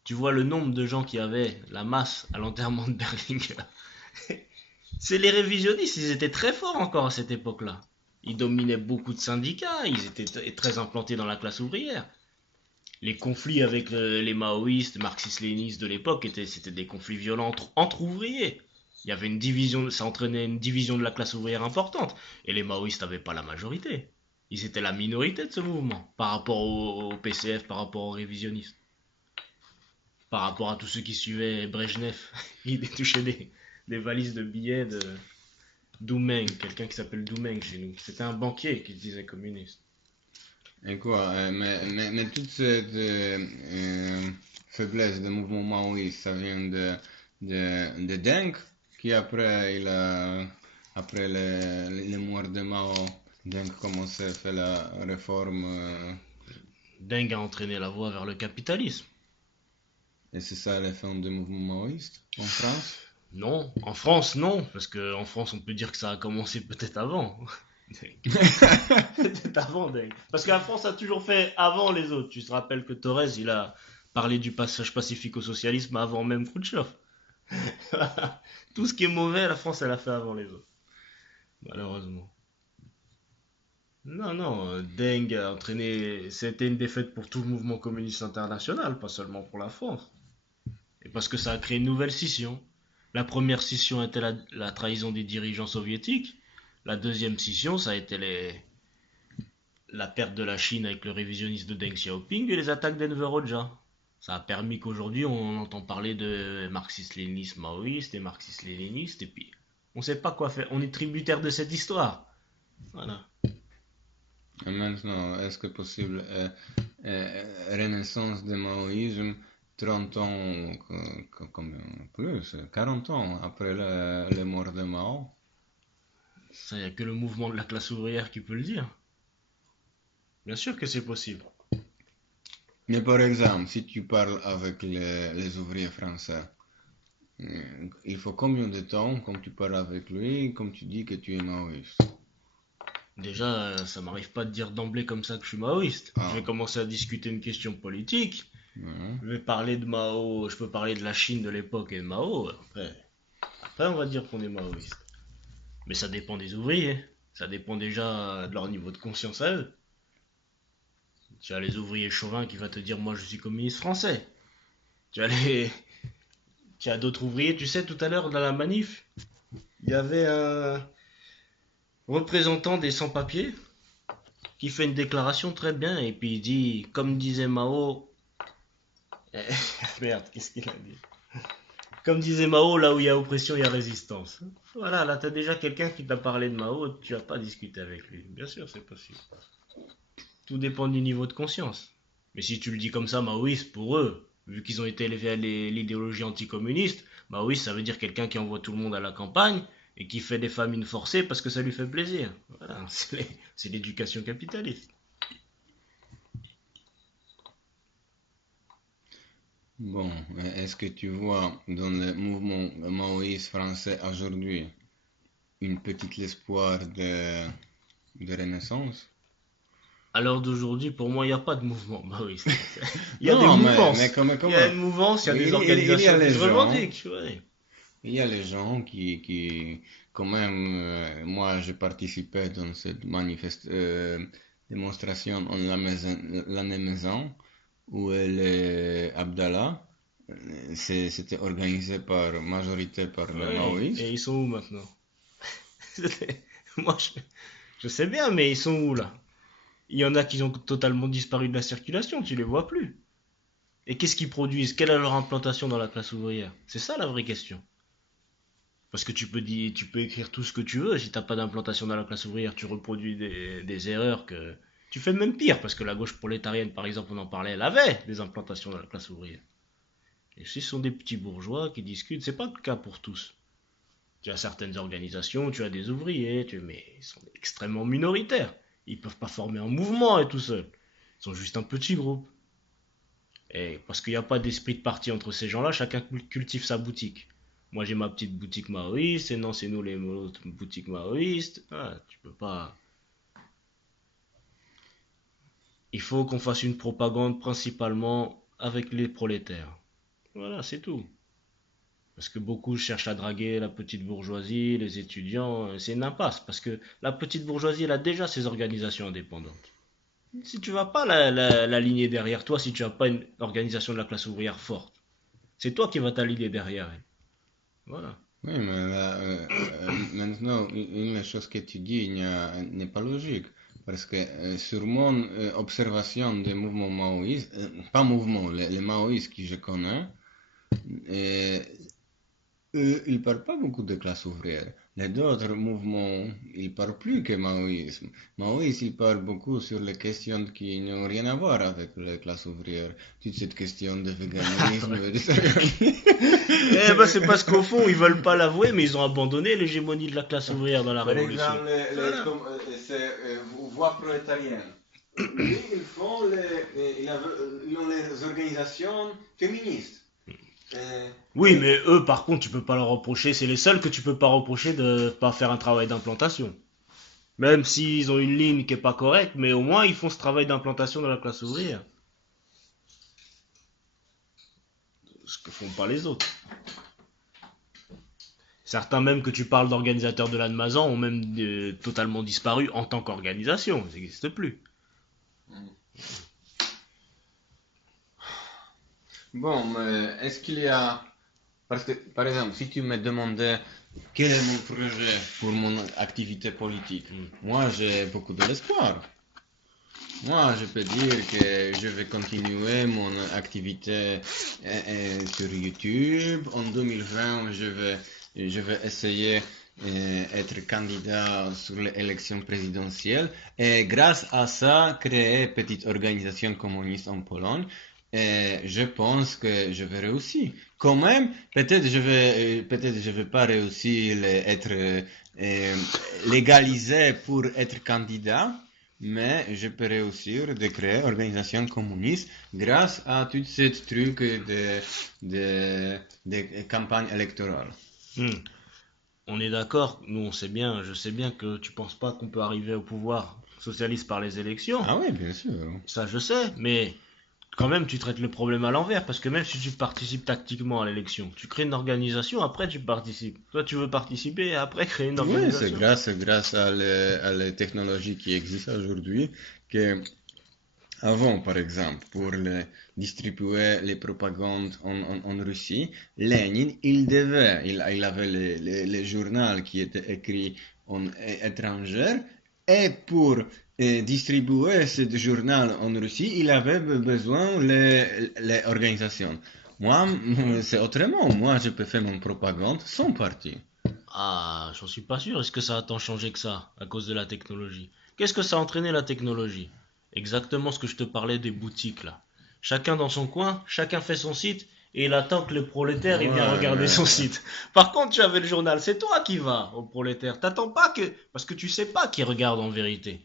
Tu vois le nombre de gens qui avaient la masse à l'enterrement de Berlinguer. C'est les révisionnistes, ils étaient très forts encore à cette époque-là. Ils dominaient beaucoup de syndicats, ils étaient très implantés dans la classe ouvrière. Les conflits avec les maoïstes, marxistes-léninistes de l'époque, c'était des conflits violents entre ouvriers. Il y avait une division, ça entraînait une division de la classe ouvrière importante. Et les maoïstes n'avaient pas la majorité. Ils étaient la minorité de ce mouvement, par rapport au PCF, par rapport aux révisionnistes. Par rapport à tous ceux qui suivaient Brejnev, il touchait des valises de billets de Doumeng, quelqu'un qui s'appelle Doumeng chez nous. C'était un banquier qui se disait communiste. Et quoi, mais toute cette faiblesse du mouvement maoïste, ça vient de Deng, qui après, après les morts de Mao, Deng commençait à faire la réforme, Deng a entraîné la voie vers le capitalisme. et c'est ça la fin du mouvement maoïste en France? Non, en France, non, parce qu'en France, on peut dire que ça a commencé peut-être avant. Peut-être avant, Deng. Parce que la France a toujours fait avant les autres. Tu te rappelles que Torres, il a parlé du passage pacifique au socialisme avant même Khrouchtchev. Tout ce qui est mauvais, la France, elle a fait avant les autres. Malheureusement. Non, non, Deng a entraîné. C'était une défaite pour tout le mouvement communiste international, pas seulement pour la France. Et parce que ça a créé une nouvelle scission. La première scission était la trahison des dirigeants soviétiques. La deuxième scission, ça a été la perte de la Chine avec le révisionnisme de Deng Xiaoping et les attaques d'Enver Hoxha. Ça a permis qu'aujourd'hui on entend parler de marxiste-léniniste maoïste et marxiste-léniniste et puis on sait pas quoi faire. On est tributaire de cette histoire. Voilà. Et maintenant, est-ce que possible renaissance du maoïsme 30 ans, combien plus, 40 ans après la mort de Mao? Ça, y a que le mouvement de la classe ouvrière qui peut le dire. Bien sûr que c'est possible. Mais par exemple, si tu parles avec les ouvriers français, il faut combien de temps, comme tu parles avec lui, comme tu dis que tu es maoïste? Déjà, ça m'arrive pas de dire d'emblée comme ça que je suis maoïste. Ah. Je vais commencer à discuter une question politique. Ouais. Je vais parler de Mao, je peux parler de la Chine de l'époque et de Mao. Après, on va dire qu'on est maoïste. Mais ça dépend des ouvriers. Ça dépend déjà de leur niveau de conscience à eux. Tu as les ouvriers chauvins qui vont te dire moi je suis communiste français. Tu as les... Tu as d'autres ouvriers, tu sais, tout à l'heure dans la manif, il y avait un représentant des sans-papiers qui fait une déclaration très bien et puis il dit, comme disait Mao, merde, qu'est-ce qu'il a dit? Comme disait Mao, là où il y a oppression, il y a résistance. Voilà, là, t'as déjà quelqu'un qui t'a parlé de Mao, tu vas pas discuter avec lui. Bien sûr, c'est possible. Tout dépend du niveau de conscience. Mais si tu le dis comme ça, maoïste, pour eux, vu qu'ils ont été élevés à l'idéologie anticommuniste, maoïste, ça veut dire quelqu'un qui envoie tout le monde à la campagne et qui fait des famines forcées parce que ça lui fait plaisir. Voilà, c'est l'éducation capitaliste. Bon, est-ce que tu vois dans le mouvement maoïste français aujourd'hui une petite espoir de renaissance? À l'heure d'aujourd'hui, pour moi, il n'y a pas de mouvement maoïste. Il y a des Non, mouvances. mais Il y a une mouvance, il y a des organisations qui se revendiquent. Ouais. Il y a les gens qui quand même, moi j'ai participé dans cette démonstration en l'année maison où les Abdallah, c'était organisé par majorité par le Ouais. maoïsme. Et ils sont où maintenant? Moi, je sais bien, mais ils sont où là? Il y en a qui ont totalement disparu de la circulation, tu les vois plus. Et qu'est-ce qu'ils produisent? Quelle est leur implantation dans la classe ouvrière? C'est ça la vraie question. Parce que tu peux écrire tout ce que tu veux, si t'as pas d'implantation dans la classe ouvrière, tu reproduis des erreurs que... Tu fais même pire, parce que la gauche prolétarienne, par exemple, on en parlait, elle avait des implantations dans la classe ouvrière. Et si ce sont des petits bourgeois qui discutent, c'est pas le cas pour tous. Tu as certaines organisations, tu as des ouvriers, mais ils sont extrêmement minoritaires. Ils peuvent pas former un mouvement et tout seuls. Ils sont juste un petit groupe. Et parce qu'il n'y a pas d'esprit de parti entre ces gens-là, chacun cultive sa boutique. Moi j'ai ma petite boutique maoïste, et non c'est nous les autres boutiques maoïstes. Ah, tu peux pas. Il faut qu'on fasse une propagande principalement avec les prolétaires. Voilà, c'est tout. Parce que beaucoup cherchent à draguer la petite bourgeoisie, les étudiants, c'est une impasse. Parce que la petite bourgeoisie, elle a déjà ses organisations indépendantes. Si tu vas pas l'aligner derrière toi, si tu n'as pas une organisation de la classe ouvrière forte, c'est toi qui vas t'aligner derrière elle. Voilà. Oui, mais là, maintenant, une chose que tu dis n'est pas logique. Parce que sur mon observation des mouvements maoïstes, pas mouvements, les maoïstes que je connais, euh, ils parlent pas beaucoup de classe ouvrière. Les autres mouvements, ils parlent plus que maoïsme. Maoïsme, il parle beaucoup sur les questions qui n'ont rien à voir avec les classes ouvrières. Toute cette question de véganisme, Ouais. de céréales. Eh ben, c'est parce qu'au fond, ils veulent pas l'avouer, mais ils ont abandonné l'hégémonie de la classe ouvrière dans la Par révolution. exemple, Voilà. c'est voix prolétarienne. Lui, ils ont les organisations féministes. Oui, mais eux, par contre, tu peux pas leur reprocher. C'est les seuls que tu peux pas reprocher de pas faire un travail d'implantation. Même s'ils ont une ligne qui est pas correcte, mais au moins ils font ce travail d'implantation de la classe ouvrière. Ce que font pas les autres. Certains même que tu parles d'organisateurs de l'Admazan ont même totalement disparu en tant qu'organisation. Ça n'existe plus. Bon, mais est-ce qu'il y a... Parce que, par exemple, si tu me demandais quel est mon projet pour mon activité politique, moi j'ai beaucoup de l'espoir. Moi, je peux dire que je vais continuer mon activité sur YouTube. En 2020, je vais essayer être candidat sur l'élection présidentielle et grâce à ça, créer une petite organisation communiste en Pologne. Et je pense que je vais réussir. Quand même, peut-être je vais pas réussir être légalisé pour être candidat, mais je peux réussir de créer une organisation communiste grâce à tous ces trucs de campagne électorale. Hmm. On est d'accord, nous on sait bien, je sais bien que tu penses pas qu'on peut arriver au pouvoir socialiste par les élections. Ah oui, bien sûr. Ça je sais, mais quand même tu traites le problème à l'envers, parce que même si tu participes tactiquement à l'élection, tu crées une organisation, après tu participes. Toi tu veux participer et après créer une Oui, c'est organisation. grâce à les technologies qui existent aujourd'hui que avant, par exemple, pour distribuer les propagandes en Russie, Lénine, il avait les journaux qui étaient écrits en étranger, et pour distribuer ce journal en Russie, il avait besoin les organisations. Moi, c'est autrement. Moi, je peux faire mon propagande sans parti. Ah, j'en suis pas sûr. Est-ce que ça a tant changé que ça, à cause de la technologie? Qu'est-ce que ça a entraîné la technologie? Exactement ce que je te parlais des boutiques là. Chacun dans son coin, chacun fait son site, et il attend que le prolétaire il vient Ouais, regarder son mais site. Par contre, tu avais le journal, c'est toi qui vas au prolétaire. T'attends pas que... Parce que tu sais pas qui regarde en vérité.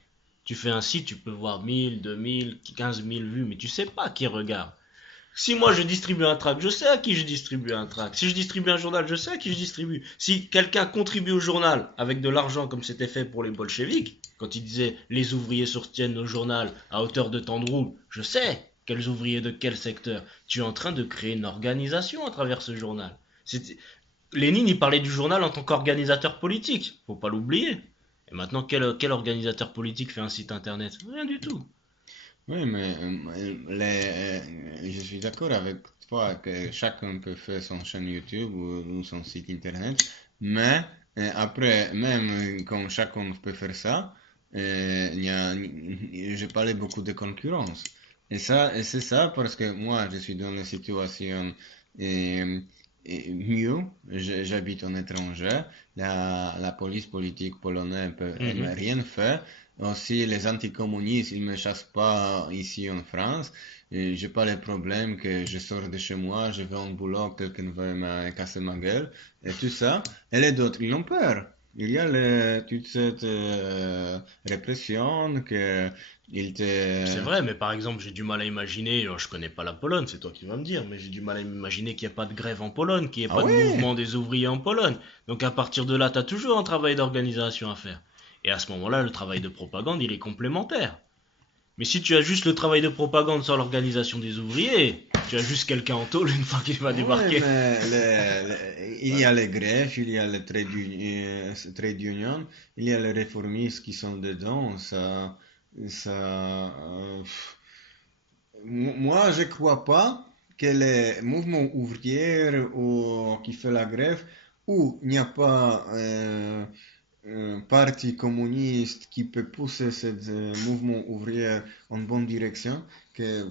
Tu fais un site, tu peux voir 1000, 2000, 15 000 vues, mais tu sais pas qui regarde. Si moi je distribue un tract, je sais à qui je distribue un tract. Si je distribue un journal, je sais à qui je distribue. Si quelqu'un contribue au journal avec de l'argent comme c'était fait pour les bolcheviks, quand ils disaient les ouvriers soutiennent le journal à hauteur de temps de roue, je sais quels ouvriers de quel secteur. Tu es en train de créer une organisation à travers ce journal. Lénine, il parlait du journal en tant qu'organisateur politique. Faut pas l'oublier. Et maintenant, quel organisateur politique fait un site internet? Rien du tout. oui, mais je suis d'accord avec toi que chacun peut faire son chaîne YouTube ou son site internet, mais après, même quand chacun peut faire ça, je parlais beaucoup de concurrence. Et c'est ça parce que moi, je suis dans une situation euh, mieux, j'habite en étranger, la police politique polonaise peut Mhm. rien faire. Aussi, les anticommunistes, ils me chassent pas ici en France. Et j'ai pas le problème que je sors de chez moi, je vais en boulot, quelqu'un va me casser ma gueule, et tout ça. Et les autres, ils ont peur. Il y a toute cette répression que ils C'est te... vrai, mais par exemple, j'ai du mal à imaginer, je connais pas la Pologne, c'est toi qui vas me dire, mais j'ai du mal à imaginer qu'il n'y ait pas de grève en Pologne, qu'il n'y ait Ah pas de ouais! mouvement des ouvriers en Pologne. Donc à partir de là, tu as toujours un travail d'organisation à faire. Et à ce moment-là, le travail de propagande, il est complémentaire. Mais si tu as juste le travail de propagande sans l'organisation des ouvriers, tu as juste quelqu'un en tôle une fois qu'il va Oui, débarquer. mais il y a les greffes, il y a les trade unions, il y a les réformistes qui sont dedans. Moi, je crois pas que les mouvements ouvriers ou qui fait la grève, où il n'y a pas un parti communiste qui peut pousser ce mouvement ouvrier en bonne direction, que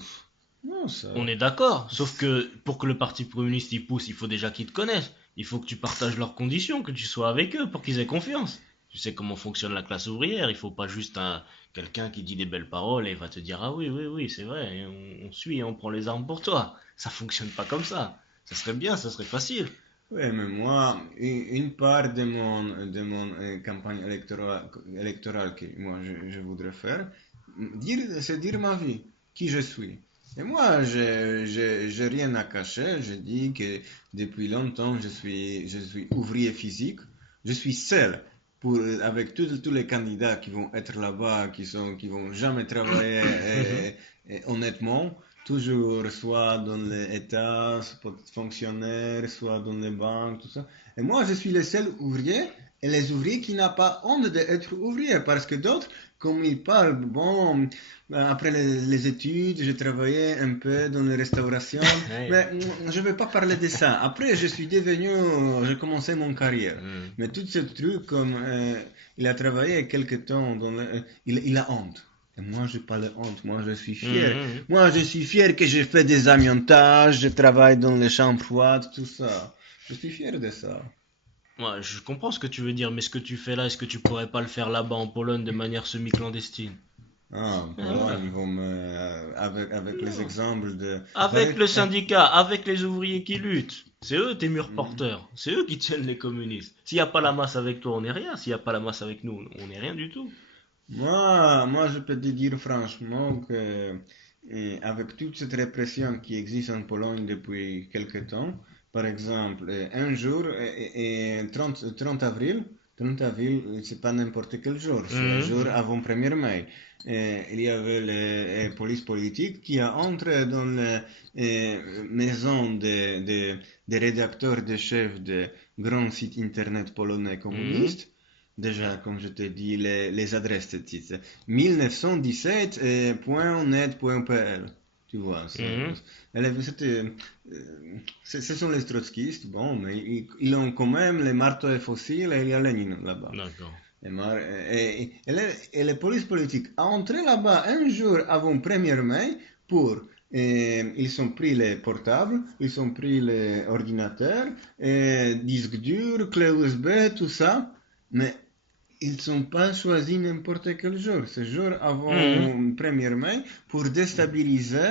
non, ça. On est d'accord, sauf que pour que le parti communiste y pousse, il faut déjà qu'ils te connaissent. Il faut que tu partages leurs conditions, que tu sois avec eux pour qu'ils aient confiance. Tu sais comment fonctionne la classe ouvrière. Il faut pas juste quelqu'un qui dit des belles paroles et va te dire ah oui, oui, oui, c'est vrai, on suit, on prend les armes pour toi. Ça fonctionne pas comme ça. Ça serait bien, ça serait facile. Oui, mais moi, une part de mon campagne électorale que moi je voudrais faire, c'est dire ma vie, qui je suis. Et moi, j'ai rien à cacher. Je dis que depuis longtemps, je suis ouvrier physique. Je suis seul avec tous les candidats qui vont être là-bas, qui vont jamais travailler honnêtement. Toujours, soit dans l'État, soit fonctionnaire, soit dans les banques, tout ça. Et moi, je suis le seul ouvrier, et les ouvriers qui n'ont pas honte d'être ouvrier, parce que d'autres, comme ils parlent, bon, après les études, j'ai travaillé un peu dans la restauration, Ouais. mais je ne vais pas parler de ça. Après, j'ai commencé mon carrière. Hmm. Mais tout ce truc, comme il a travaillé quelque temps, il a honte. Et moi, je n'ai pas de honte, moi, je suis Hmm, fier. hmm, hmm. Moi, je suis fier que j'ai fait des amiantages, je travaille dans les chambres froides, tout ça. Je suis fier de ça. Ouais, je comprends ce que tu veux dire, mais ce que tu fais là, est-ce que tu pourrais pas le faire là-bas en Pologne de manière semi-clandestine? Ah, en Pologne, Voilà. ils vont avec les Non. exemples de... Avec Pareil, le syndicat, avec les ouvriers qui luttent. C'est eux tes murs hmm. porteurs. C'est eux qui tiennent les communistes. S'il n'y a pas la masse avec toi, on n'est rien. S'il n'y a pas la masse avec nous, on n'est rien du tout. Moi, je peux te dire franchement que avec toute cette répression qui existe en Pologne depuis quelque temps, par exemple, un jour, 30 avril, c'est pas n'importe quel jour, c'est un Mhm, jour mhm. avant 1er mai. Il y avait la police politique qui a entré dans la maison des rédacteurs, des chefs de grands sites internet polonais Mhm. communistes. Déjà, comme je t'ai dit, les adresses de titre. 1917.net.pl. Tu vois, Mhm. ce sont les trotskistes, bon, mais ils ont quand même les marteaux et fossiles et il y a Lénine là-bas. D'accord. Et les polices politiques ont entré là-bas un jour avant 1er mai pour. Ils ont pris les portables, ils ont pris les ordinateurs, disques durs, clés USB, tout ça. Mais ils n'ont pas choisi n'importe quel jour. Ce jour Mhm. avant 1er mai pour déstabiliser.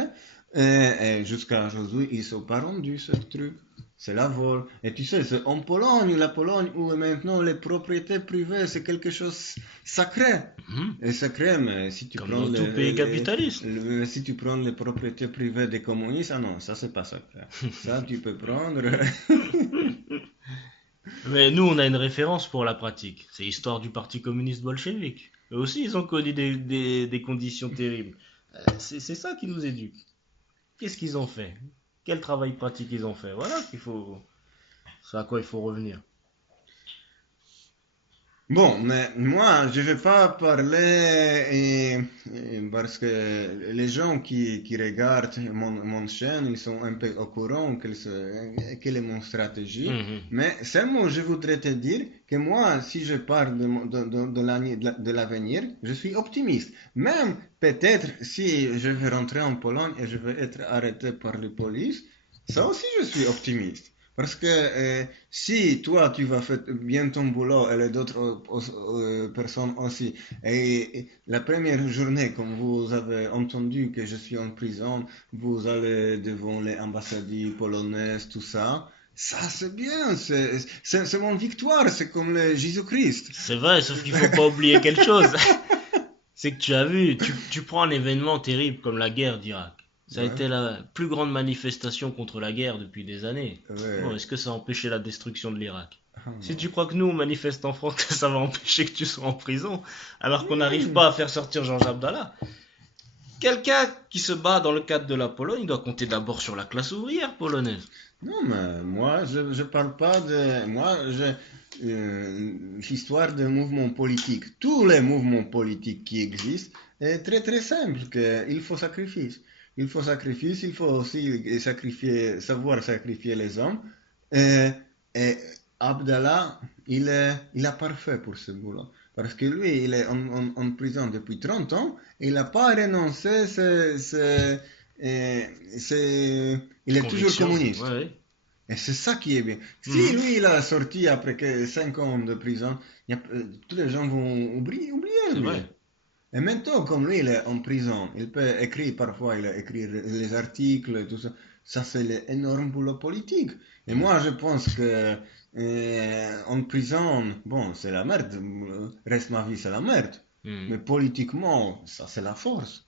Et jusqu'à aujourd'hui, ils ne sont pas rendus ce truc. C'est la vol. Et tu sais, c'est en Pologne, la Pologne où maintenant les propriétés privées, c'est quelque chose sacré. Mhm. Et sacré, mais si tu Comme prends dans tout pays capitaliste. si tu prends les propriétés privées des communistes, ah non, ça c'est pas sacré. Ça tu peux prendre. Mais nous, on a une référence pour la pratique. C'est l'histoire du Parti communiste bolchevique. Eux aussi, ils ont connu des conditions terribles. C'est ça qui nous éduque. Qu'est-ce qu'ils ont fait? Quel travail pratique ils ont fait? Voilà c'est à quoi il faut revenir. Bon, mais moi, je vais pas parler parce que les gens qui regardent mon chaîne, ils sont un peu au courant quelle est mon stratégie. Mhm. Mais seulement, je voudrais te dire que moi, si je parle de l'avenir, je suis optimiste. Même peut-être si je vais rentrer en Pologne et je vais être arrêté par la police, ça aussi, je suis optimiste. Parce que si toi tu vas faire bien ton boulot et les autres personnes aussi, et la première journée, comme vous avez entendu que je suis en prison, vous allez devant les ambassades polonaises, tout ça, ça c'est bien, c'est mon victoire, c'est comme le Jésus-Christ. C'est vrai, sauf qu'il faut pas oublier quelque chose. C'est que tu as vu, tu prends un événement terrible comme la guerre d'Irak. Ça a Ouais, été la plus grande manifestation contre la guerre depuis des années. Bon, ouais. est-ce que ça a empêché la destruction de l'Irak? Ah Si non. tu crois que nous, on manifeste en France, que ça va empêcher que tu sois en prison, alors qu'on n'arrive Hmm. pas à faire sortir Georges Abdallah. Quelqu'un qui se bat dans le cadre de la Pologne doit compter d'abord sur la classe ouvrière polonaise. Non, mais moi, je parle pas de... Moi, l'histoire des mouvements politiques, tous les mouvements politiques qui existent, est très très simple, qu'il faut sacrifice. Il faut sacrifice, il faut aussi savoir sacrifier les hommes. Et, et Abdallah, il est parfait pour ce boulot. Parce que lui, il est en prison depuis 30 ans, et il n'a pas renoncé, il est toujours Conviction, communiste. ouais, ouais. Et c'est ça qui est bien. Si Mhm. lui, il a sorti après 5 ans de prison, tous les gens vont oublier C'est lui. vrai. Et maintenant, comme lui, il est en prison, il peut écrire parfois, il écrit les articles et tout ça. Ça, c'est énorme pour la politique. Et Mhm. moi, je pense que en prison, bon, c'est la merde. Reste ma vie, c'est la merde. Mhm. Mais politiquement, ça, c'est la force.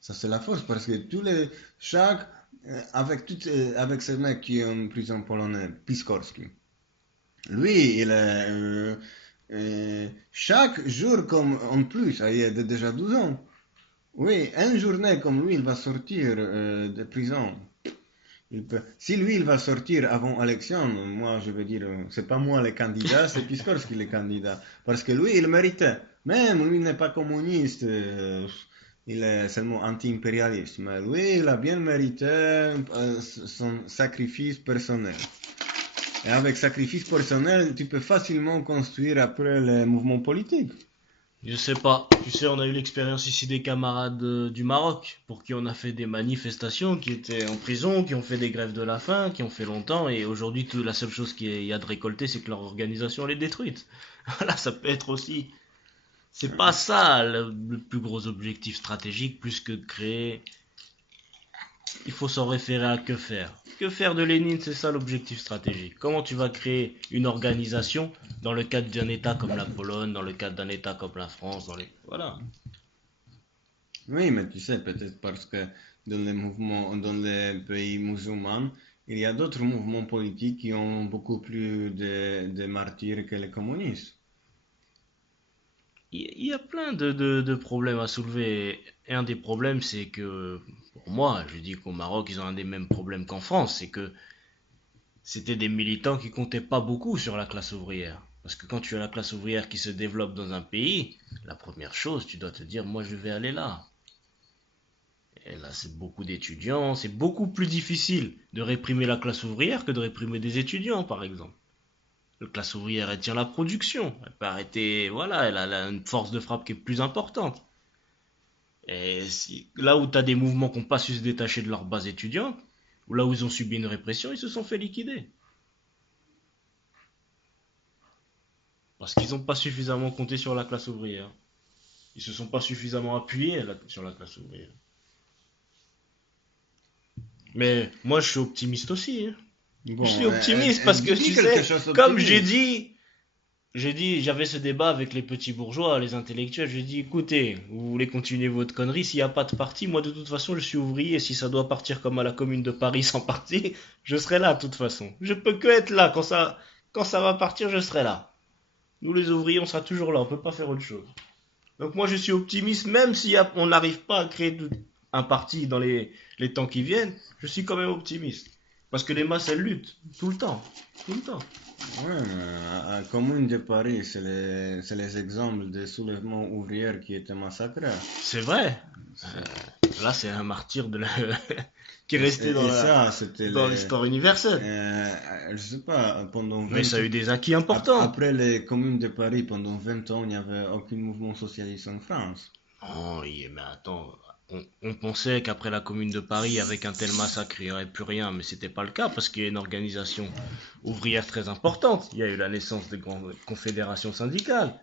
Ça, c'est la force parce que avec ce mec qui est en prison polonais, Piskorski, lui, chaque jour comme en plus, il y a déjà 12 ans, oui, une journée comme lui, il va sortir de prison. Si lui, il va sortir avant l'élection, moi, je veux dire, c'est pas moi le candidat, c'est Piskorski le candidat. Parce que lui, il méritait. Même lui n'est pas communiste, il est seulement anti-impérialiste. Mais lui, il a bien mérité son sacrifice personnel. Et avec sacrifice personnel, tu peux facilement construire après les mouvements politiques. Je sais pas. Tu sais, on a eu l'expérience ici des camarades du Maroc, pour qui on a fait des manifestations, qui étaient en prison, qui ont fait des grèves de la faim, qui ont fait longtemps, et aujourd'hui, la seule chose qu'il y a de récolter, c'est que leur organisation, elle est détruite. Voilà, ça peut être aussi. C'est pas ça le plus gros objectif stratégique, plus que de créer. Il faut s'en référer à que faire. Que faire de Lénine, c'est ça l'objectif stratégique. Comment tu vas créer une organisation dans le cadre d'un État comme la Pologne, dans le cadre d'un État comme la France, voilà. Oui, mais tu sais, peut-être parce que dans les pays musulmans, il y a d'autres mouvements politiques qui ont beaucoup plus de martyrs que les communistes. Il y a plein de problèmes à soulever. Et un des problèmes, c'est que, pour moi, je dis qu'au Maroc, ils ont un des mêmes problèmes qu'en France, c'est que c'était des militants qui comptaient pas beaucoup sur la classe ouvrière. Parce que quand tu as la classe ouvrière qui se développe dans un pays, la première chose, tu dois te dire, moi, je vais aller là. Et là, c'est beaucoup d'étudiants. C'est beaucoup plus difficile de réprimer la classe ouvrière que de réprimer des étudiants, par exemple. La classe ouvrière, elle tient la production. Elle peut arrêter, voilà, elle a une force de frappe qui est plus importante. Et là où tu as des mouvements qui n'ont pas su se détacher de leur base étudiante, ou là où ils ont subi une répression, ils se sont fait liquider. Parce qu'ils n'ont pas suffisamment compté sur la classe ouvrière. Ils ne se sont pas suffisamment appuyés sur la classe ouvrière. Mais moi, je suis optimiste aussi, hein. Je suis Bon, optimiste parce que dis tu quelque sais, chose comme d'optimiste. j'avais ce débat avec les petits bourgeois, les intellectuels. J'ai dit, écoutez, vous voulez continuer votre connerie, s'il n'y a pas de parti, moi de toute façon, je suis ouvrier. Si ça doit partir comme à la Commune de Paris sans parti, je serai là de toute façon. Je peux que être là quand ça va partir, je serai là. Nous les ouvriers, on sera toujours là, on peut pas faire autre chose. Donc moi, je suis optimiste, même si on n'arrive pas à créer un parti dans les temps qui viennent, je suis quand même optimiste. Parce que les masses, elles luttent tout le temps, tout le temps. Ouais, mais à Commune de Paris, c'est les exemples des soulèvements ouvriers qui étaient massacrés. C'est vrai. C'est- Là, c'est un martyr qui est Et, resté et ça, c'était dans l'histoire universelle. je sais pas, pendant Mais 20 ça a eu des acquis importants. après les communes de Paris, pendant 20 ans, il n'y avait aucun mouvement socialiste en France. Oh, oui, mais attends, on pensait qu'après la Commune de Paris, avec un tel massacre, il n'y aurait plus rien, mais c'était pas le cas parce qu'il y a une organisation ouvrière très importante. Il y a eu la naissance des grandes confédérations syndicales.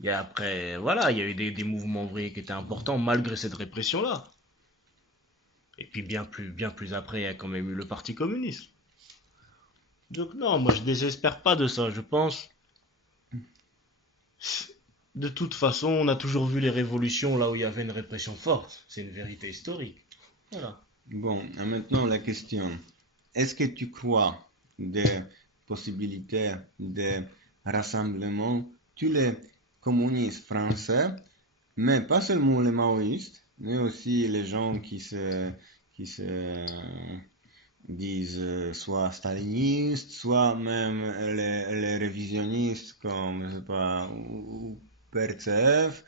Il y a après, voilà, il y a eu des mouvements ouvriers qui étaient importants malgré cette répression-là. Et puis bien plus après, il y a quand même eu le Parti communiste. Donc non, moi je désespère pas de ça. Je pense, de toute façon, on a toujours vu les révolutions là où il y avait une répression forte. C'est une vérité historique. Voilà. Bon, et maintenant la question. Est-ce que tu crois des possibilités de rassemblement tous les communistes français, mais pas seulement les maoïstes, mais aussi les gens qui se disent soit stalinistes, soit même les révisionnistes comme, je sais pas, ou PRCF,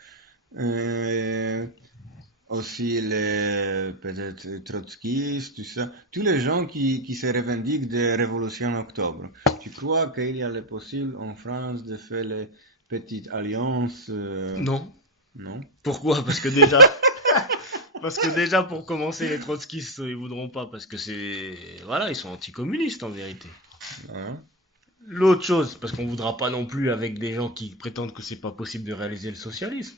euh, aussi les peut-être trotskistes, tout ça, tous les gens qui se revendiquent de révolution octobre. Tu crois qu'il y a le possible en France de faire les petites alliances Non. non? Pourquoi? Parce que déjà, Parce que déjà, pour commencer, les trotskistes, ils voudront pas, parce que c'est... Voilà, ils sont anticommunistes, en vérité. Hein? L'autre chose, parce qu'on voudra pas non plus avec des gens qui prétendent que c'est pas possible de réaliser le socialisme.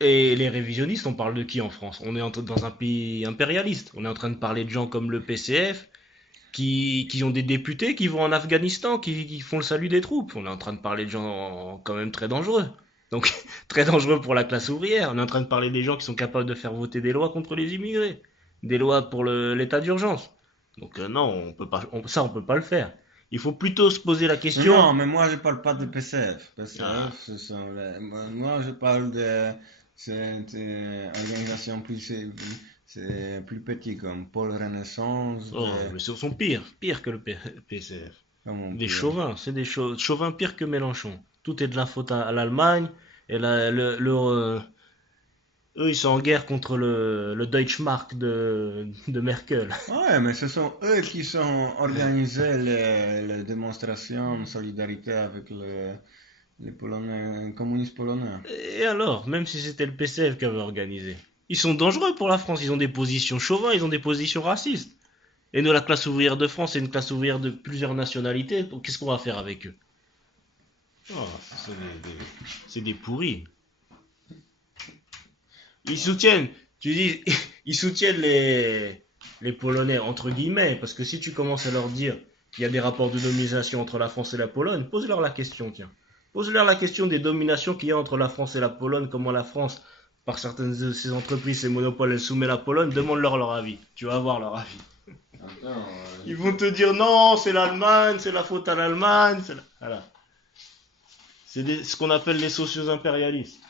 Et les révisionnistes, on parle de qui en France? On est dans un pays impérialiste. On est en train de parler de gens comme le PCF, qui ont des députés qui vont en Afghanistan, qui font le salut des troupes. On est en train de parler de gens quand même très dangereux. Donc, très dangereux pour la classe ouvrière. On est en train de parler des gens qui sont capables de faire voter des lois contre les immigrés. Des lois pour l'état d'urgence. Donc, non, on peut pas, on peut pas le faire. Il faut plutôt se poser la question. Non, mais moi je parle pas de PCF. PCF, Ah, moi je parle de cette organisation c'est plus petit comme Pôle Renaissance. oh, mais ce sont pires que le PCF. Comment on Des peut- chauvins, c'est des chauvins pires que Mélenchon. Tout est de la faute à l'Allemagne. Et eux, ils sont en guerre contre le Deutschmark de Merkel. Ouais, mais ce sont eux qui ont organisé les démonstrations de solidarité avec les Polonais, communistes polonais. Et alors, même si c'était le PCF qui avait organisé, ils sont dangereux pour la France. Ils ont des positions chauvins, ils ont des positions racistes. Et nous, la classe ouvrière de France, c'est une classe ouvrière de plusieurs nationalités. Donc, qu'est-ce qu'on va faire avec eux? Oh, c'est des pourris. Ils soutiennent, tu dis, ils soutiennent les Polonais, entre guillemets, parce que si tu commences à leur dire qu'il y a des rapports de domination entre la France et la Pologne, pose-leur la question, tiens. Pose-leur la question des dominations qu'il y a entre la France et la Pologne, comment la France, par certaines de ses entreprises, ses monopoles, elle soumet la Pologne, demande-leur leur avis. Tu vas avoir leur avis. Attends, Ils vont te dire non, c'est l'Allemagne, c'est la faute à l'Allemagne. Voilà. Ce qu'on appelle les socio-impérialistes.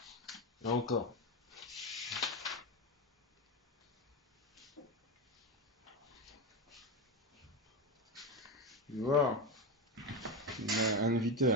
Là encore. tu vois, il m'a invité.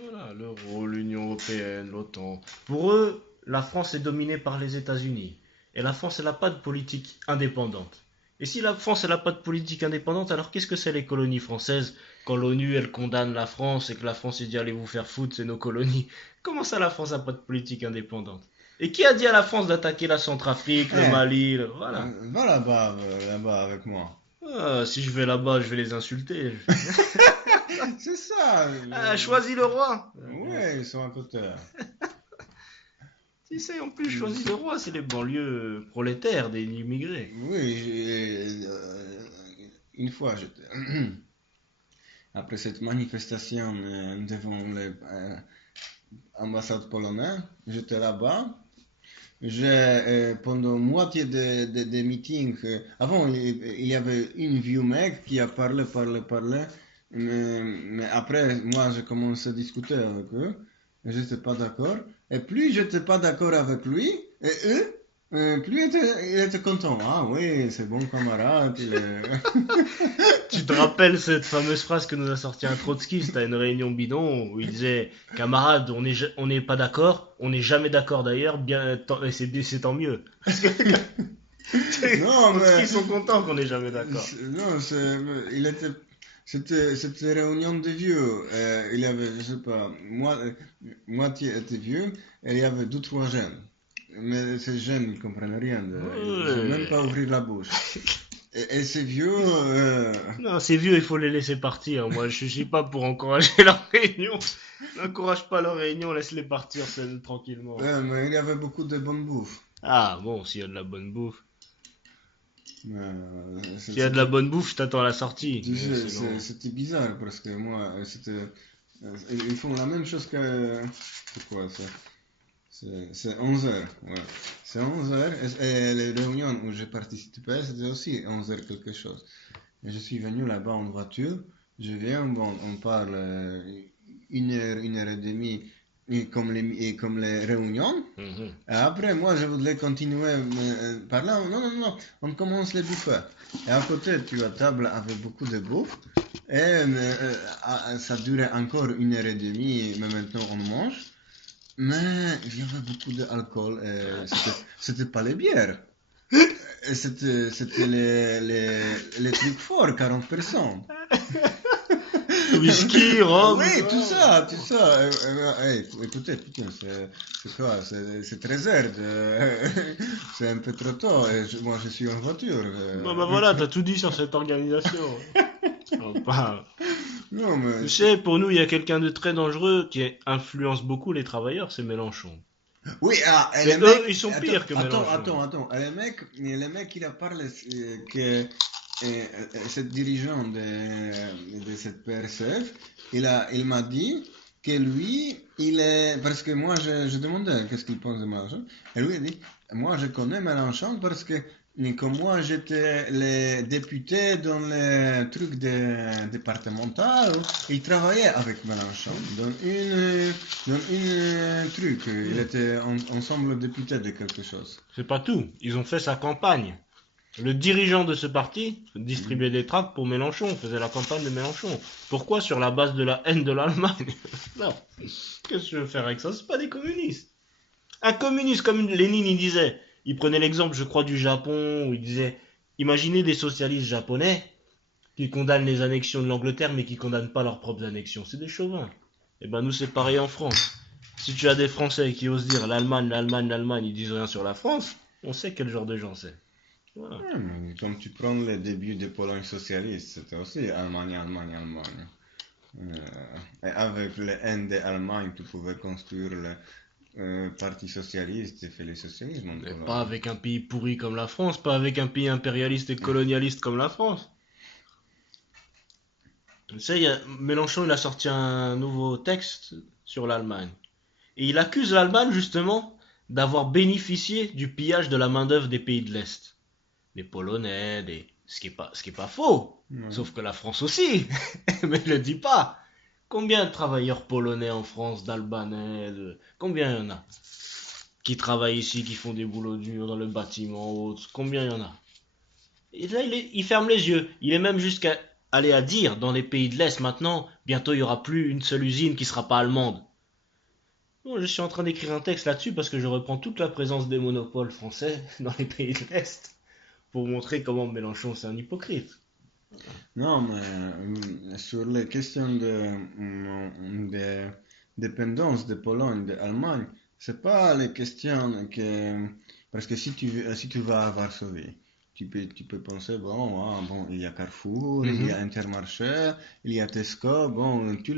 Voilà, l'euro, l'Union européenne, l'OTAN. Pour eux, la France est dominée par les États-Unis. Et la France, elle n'a pas de politique indépendante. Et si la France, elle n'a pas de politique indépendante, alors qu'est-ce que c'est les colonies françaises quand l'ONU, elle condamne la France et que la France, elle dit allez vous faire foutre, c'est nos colonies? Comment ça, la France n'a pas de politique indépendante? Et qui a dit à la France d'attaquer la Centrafrique, le Eh, Mali, voilà. va là-bas avec moi. Ah, si je vais là-bas, je vais les insulter. C'est ça. Ah, choisis le roi. Ouais, ils sont à côté. Tu sais, en plus, choisis le roi, c'est les banlieues prolétaires des immigrés. Oui, une fois, après cette manifestation devant l'ambassade polonaise, j'étais là-bas. Pendant moitié des meetings, avant il y avait une vieux mec qui a parlé, mais après moi j'ai commencé à discuter avec eux, et j'étais pas d'accord, et plus j'étais pas d'accord avec lui, et eux, plus il était content. Ah oui, c'est bon camarade. Tu te rappelles cette fameuse phrase que nous a sorti un trotskiste à une réunion bidon où il disait camarade, on n'est pas d'accord, on n'est jamais d'accord d'ailleurs, et c'est tant mieux. Parce que les Non, mais trotskistes sont contents qu'on n'est jamais d'accord. non, c'était réunion de vieux. Il y avait, je sais pas, moitié était vieux et il y avait deux, trois jeunes. Mais ces jeunes ne comprennent rien. Ils n'ont même pas Ouais. ouvert la bouche. Et ces vieux, Non, ces vieux, il faut les laisser partir. Moi, je suis pas pour encourager leur réunion. N'encourage pas leur réunion, laisse-les partir tranquillement. mais il y avait beaucoup de bonne bouffe. Ah bon, s'il y a de la bonne bouffe. C'est- S'il y a de la c'était- bonne bouffe, je t'attends à la sortie. tu Mais sais, sinon... c'était bizarre parce que moi, ils font la même chose que, c'est quoi ça? C'est 11 heures, ouais. C'est 11 heures et les réunions où j'ai participé, c'était aussi 11 heures quelque chose. Et je suis venu là-bas en voiture, je viens, bon, on parle une heure et demie et comme les réunions. Mhm. Et après, moi, je voudrais continuer par là. Non, non, non, on commence les buffets. Et à côté, tu as table avec beaucoup de bouffe. Et ça durait encore une heure et demie, mais maintenant on mange. Mais il y avait beaucoup d'alcool et c'était pas les bières. Et c'était les trucs forts, 40%. whisky, rhum. Oui, tu vois. tout ça. Écoutez, putain, c'est quoi? C'est 13 heures. C'est un peu trop tôt. Moi, je suis en voiture. Bah voilà, t'as tout dit sur cette organisation. Enfin, Non, mais... tu sais, pour nous, il y a quelqu'un de très dangereux qui influence beaucoup les travailleurs, c'est Mélenchon. Oui, ah, et Mais le mec... eux, ils sont pires que Mélenchon. Attends. Le mec, il a parlé que cette dirigeante de cette PRCF, il m'a dit que lui, il est... Parce que moi, je demandais qu'est-ce qu'il pense de Mélenchon. Et lui, il dit, moi, je connais Mélenchon parce que comme moi, j'étais le député dans le truc départemental, il travaillait avec Mélenchon dans une truc. Il était ensemble député de quelque chose. C'est pas tout. Ils ont fait sa campagne. Le dirigeant de ce parti distribuait des tracts pour Mélenchon, faisait la campagne de Mélenchon. Pourquoi? Sur la base de la haine de l'Allemagne. Non. Qu'est-ce que je veux faire avec ça? C'est pas des communistes. Un communiste, comme Lénine, il disait, il prenait l'exemple, je crois, du Japon, où il disait, imaginez des socialistes japonais qui condamnent les annexions de l'Angleterre, mais qui condamnent pas leurs propres annexions. C'est des chauvins. Et ben nous, c'est pareil en France. Si tu as des Français qui osent dire l'Allemagne, ils disent rien sur la France, on sait quel genre de gens c'est. Voilà. Ouais, mais comme tu prends le début de Pologne socialiste, c'était aussi Allemagne. Et avec la haine de l'Allemagne, tu pouvais construire le parti socialiste et faire le socialisme en Mais Pologne. pas avec un pays pourri comme la France, pas avec un pays impérialiste et colonialiste comme la France. Tu sais, Mélenchon, il a sorti un nouveau texte sur l'Allemagne. Et il accuse l'Allemagne, justement, d'avoir bénéficié du pillage de la main-d'œuvre des pays de l'Est. Les Polonais, ce qui est pas faux. Ouais. Sauf que la France aussi. Mais il le dit pas. Combien de travailleurs polonais en France, d'Albanais, combien il y en a qui travaillent ici, qui font des boulots durs dans le bâtiment, autres. Combien il y en a? Et là, il ferme les yeux. Il est même jusqu'à aller à dire dans les pays de l'Est maintenant, bientôt il n'y aura plus une seule usine qui sera pas allemande. Bon, je suis en train d'écrire un texte là-dessus parce que je reprends toute la présence des monopoles français dans les pays de l'Est pour montrer comment Mélenchon c'est un hypocrite. Non, mais sur les questions de dépendance de Pologne, d'Allemagne, c'est pas les questions que... Parce que si tu vas à Varsovie, tu peux penser, bon, il y a Carrefour, il y a Intermarché, il y a Tesco, bon, tous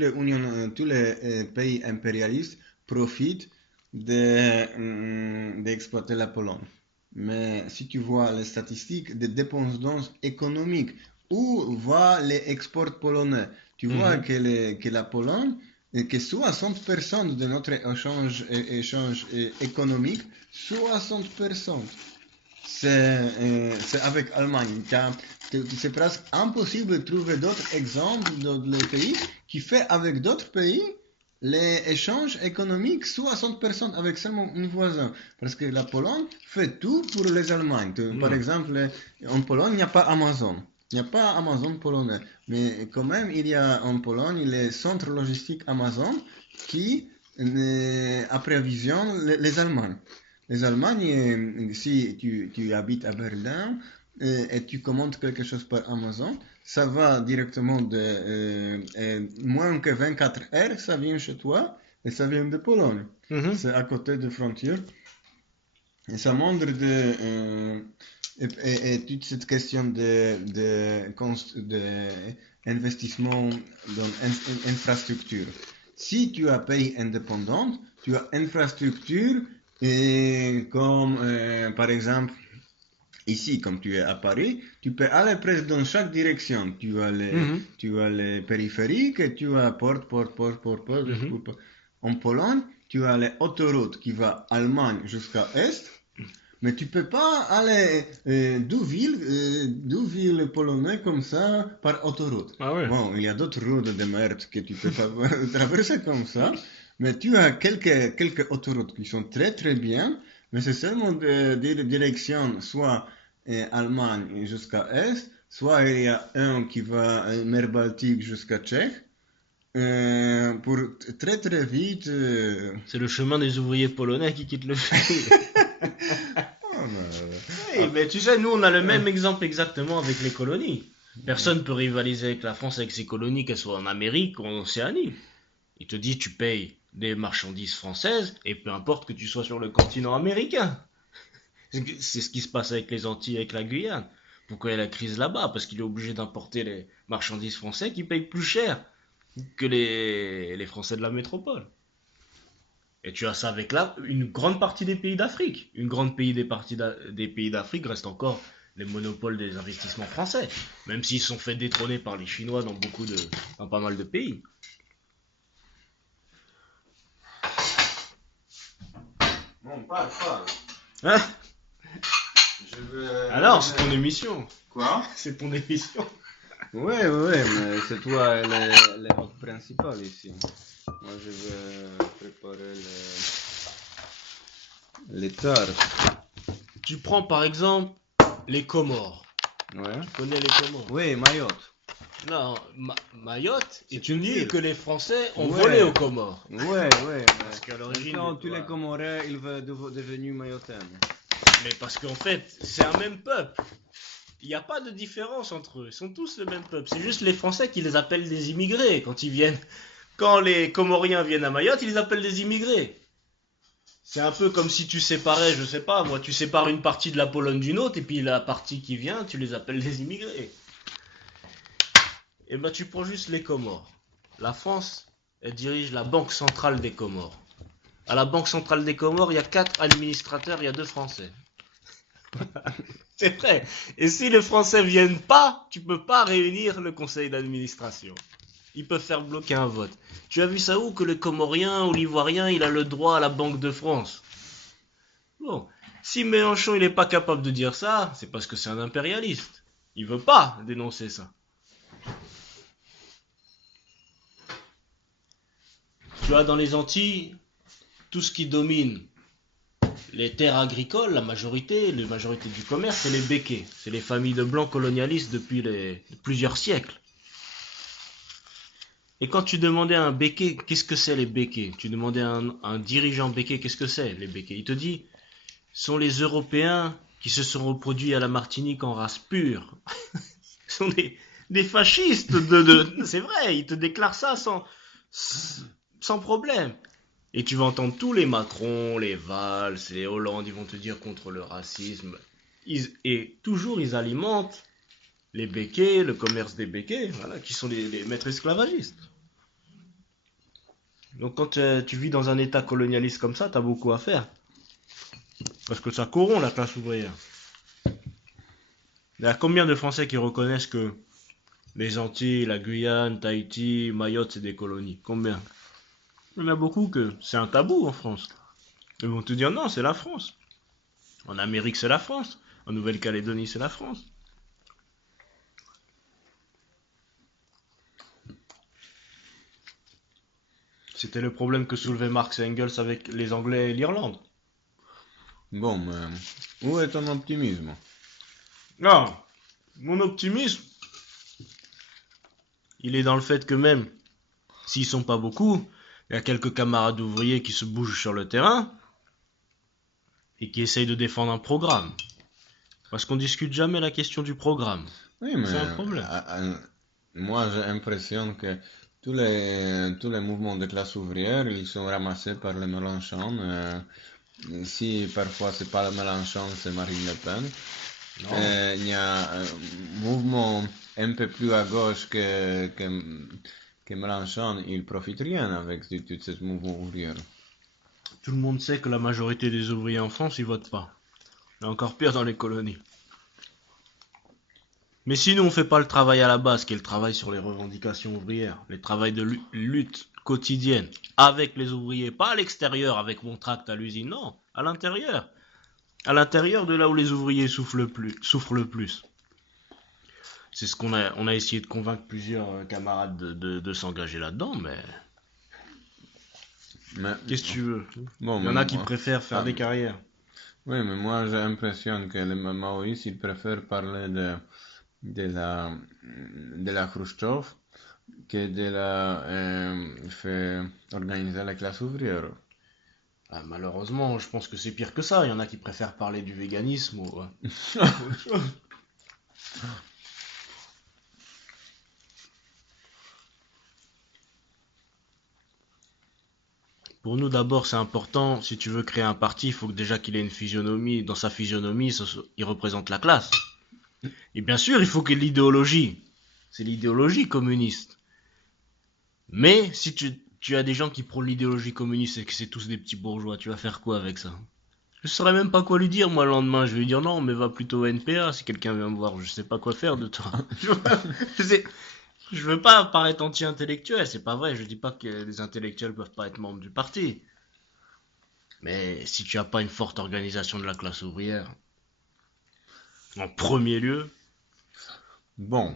les pays impérialistes profitent d'exploiter la Pologne. Mais si tu vois les statistiques de dépendance économique, où va les exports polonais, tu vois que la Pologne, que 60% de notre échange économique, 60%, c'est avec l'Allemagne. C'est presque impossible de trouver d'autres exemples dans les pays qui fait avec d'autres pays les échanges économiques 60% avec seulement un voisin. Parce que la Pologne fait tout pour les Allemands. Par exemple, en Pologne, il n'y a pas Amazon. Il n'y a pas Amazon polonais. Mais quand même, il y a en Pologne les centres logistiques Amazon qui approvisionnent les Allemands. Les Allemands, si tu habites à Berlin et tu commandes quelque chose par Amazon, ça va directement de moins que 24 heures, ça vient chez toi et ça vient de Pologne. C'est à côté de frontières. Et ça montre et toute cette question d'investissement dans infrastructure. Si tu as pays indépendant, tu as infrastructure comme par exemple ici, comme tu es à Paris, tu peux aller presque dans chaque direction. Tu as les périphériques et tu as porte. En Pologne, tu as les autoroutes qui vont Allemagne jusqu'à Est. Mais tu peux pas aller deux villes polonaises comme ça par autoroute. Ah ouais. Bon, il y a d'autres routes de merde que tu peux pas traverser comme ça. Mais tu as quelques autoroutes qui sont très très bien. Mais c'est seulement des directions, soit Allemagne jusqu'à Est, soit il y a un qui va mer Baltique jusqu'à Tchèque. Pour très très vite. C'est le chemin des ouvriers polonais qui quittent le pays. Oui, mais tu sais, nous on a le même exemple exactement avec les colonies. Personne peut rivaliser avec la France avec ses colonies, qu'elles soient en Amérique ou en Océanie. Il te dit tu payes des marchandises françaises et peu importe que tu sois sur le continent américain. C'est ce qui se passe avec les Antilles, avec la Guyane. Pourquoi il y a la crise là-bas? Parce qu'il est obligé d'importer les marchandises françaises qui payent plus cher que les Français de la métropole. Et tu as ça avec là une grande partie des pays d'Afrique. Une grande partie des pays d'Afrique reste encore les monopoles des investissements français, même s'ils sont fait détrôner par les Chinois dans pas mal de pays. Bon, parle. Hein? Je veux... Ah non, c'est ton émission. Quoi? C'est ton émission. Ouais, mais c'est toi le hôte principal ici. Moi, je veux préparer les tartes. Tu prends par exemple les Comores. Ouais. Tu connais les Comores? Oui, Mayotte. Non, Mayotte est C'est une une île île. que les Français ont Ouais. volée aux Comores. Ouais. Parce qu'à l'origine, Maintenant, tous les voilà. Comorais, ils veulent devenir mayotains. Mais parce qu'en fait, c'est un même peuple. Il n'y a pas de différence entre eux. Ils sont tous le même peuple. C'est juste les Français qui les appellent des immigrés quand ils viennent. Quand les Comoriens viennent à Mayotte, ils les appellent des immigrés. C'est un peu comme si tu séparais, je sais pas, moi, tu sépares une partie de la Pologne d'une autre, et puis la partie qui vient, tu les appelles des immigrés. Et ben tu prends juste les Comores. La France, elle dirige la Banque centrale des Comores. À la Banque centrale des Comores, il y a 4 administrateurs, il y a 2 Français. C'est vrai. Et si les Français viennent pas, tu peux pas réunir le conseil d'administration. Ils peuvent faire bloquer un vote. Tu as vu ça où que le Comorien ou l'Ivoirien, il a le droit à la Banque de France? Bon, si Mélenchon il est pas capable de dire ça, c'est parce que c'est un impérialiste. Il veut pas dénoncer ça. Tu vois, dans les Antilles, tout ce qui domine les terres agricoles, la majorité du commerce, c'est les béquets. C'est les familles de blancs colonialistes depuis plusieurs siècles. Et quand tu demandais à un béquet, qu'est-ce que c'est les béquets? Tu demandais à un dirigeant béquet, qu'est-ce que c'est les béquets? Il te dit, ce sont les Européens qui se sont reproduits à la Martinique en race pure. Ce sont des fascistes. C'est vrai, ils te déclarent ça sans problème. Et tu vas entendre tous les Macron, les Valls, les Hollande, ils vont te dire contre le racisme. Et toujours, ils alimentent les béquets, le commerce des béquets, voilà, qui sont les maîtres esclavagistes. Donc quand tu vis dans un état colonialiste comme ça, t'as beaucoup à faire. Parce que ça corrompt la classe ouvrière. Il y a combien de Français qui reconnaissent que les Antilles, la Guyane, Tahiti, Mayotte, c'est des colonies? Combien? Il y en a beaucoup que c'est un tabou en France. Ils vont te dire non, c'est la France. En Amérique, c'est la France. En Nouvelle-Calédonie, c'est la France. C'était le problème que soulevaient Marx et Engels avec les Anglais et l'Irlande. Bon, mais où est ton optimisme? Non, mon optimisme, il est dans le fait que même s'ils sont pas beaucoup, il y a quelques camarades ouvriers qui se bougent sur le terrain et qui essayent de défendre un programme. Parce qu'on discute jamais la question du programme. Oui, mais C'est un problème. moi j'ai l'impression que tous les mouvements de classe ouvrière, ils sont ramassés par les Mélenchon. Si parfois c'est pas le Mélenchon, c'est Marine Le Pen. Non. Il y a un mouvement un peu plus à gauche que Mélenchon, il profite rien avec tout ce mouvement ouvrier. Tout le monde sait que la majorité des ouvriers en France, ils votent pas. Et encore pire dans les colonies. Mais si nous on fait pas le travail à la base, qui est le travail sur les revendications ouvrières, le travail de lutte quotidienne avec les ouvriers, pas à l'extérieur avec mon tract à l'usine, non, à l'intérieur. À l'intérieur de là où les ouvriers souffrent le plus. C'est ce on a essayé de convaincre plusieurs camarades de s'engager là-dedans, mais Mais, qu'est-ce que tu veux? bon, Il y en a qui préfèrent faire ah, des carrières. oui, mais moi j'ai l'impression que les maoïstes, ils préfèrent parler de la Khrushchev que de la fait organiser la classe ouvrière. Ah, malheureusement, je pense que c'est pire que ça. Il y en a qui préfèrent parler du véganisme ou autre chose. Pour nous, d'abord, c'est important, si tu veux créer un parti, il faut que déjà qu'il ait une physionomie. Dans sa physionomie, il représente la classe. Et bien sûr, il faut que l'idéologie, c'est l'idéologie communiste. Mais si tu as des gens qui prônent l'idéologie communiste et que c'est tous des petits bourgeois, tu vas faire quoi avec ça? Je saurais même pas quoi lui dire, moi, le lendemain. Je vais lui dire non, mais va plutôt au NPA si quelqu'un vient me voir. Je sais pas quoi faire de toi. Je veux pas paraître anti-intellectuel, c'est pas vrai. Je dis pas que les intellectuels peuvent pas être membres du parti. Mais si tu as pas une forte organisation de la classe ouvrière, en premier lieu, Bon,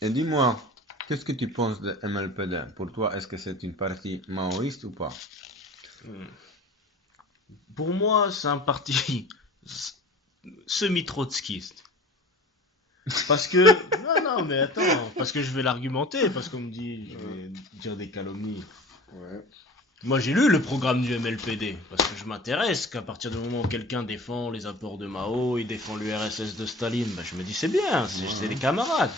et dis-moi, qu'est-ce que tu penses de MLPD? Pour toi, est-ce que c'est une partie maoïste ou pas? pour moi, c'est un parti semi-trotskiste. Parce que. Non, non, mais attends, parce que je vais l'argumenter, parce qu'on me dit, je vais dire des calomnies. Ouais. Moi, j'ai lu le programme du MLPD, parce que je m'intéresse qu'à partir du moment où quelqu'un défend les apports de Mao, il défend l'URSS de Staline, ben, je me dis c'est bien, c'est des camarades.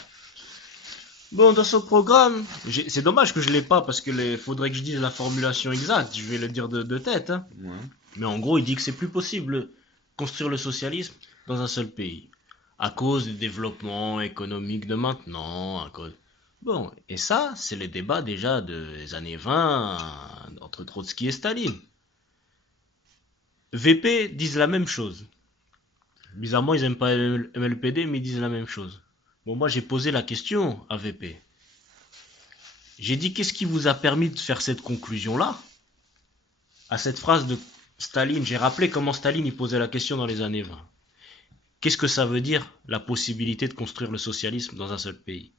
Bon, dans ce programme, c'est dommage que je l'ai pas, parce que faudrait que je dise la formulation exacte, je vais le dire de tête, hein. Ouais. Mais en gros, il dit que c'est plus possible de construire le socialisme dans un seul pays, à cause du développement économique de maintenant, à cause... Bon, et ça, c'est les débats déjà des années 20 entre Trotsky et Staline. VP disent la même chose. Bizarrement, ils n'aiment pas MLPD, mais ils disent la même chose. Bon, moi, j'ai posé la question à VP. J'ai dit, qu'est-ce qui vous a permis de faire cette conclusion-là? À cette phrase de Staline, j'ai rappelé comment Staline y posait la question dans les années 20. Qu'est-ce que ça veut dire, la possibilité de construire le socialisme dans un seul pays?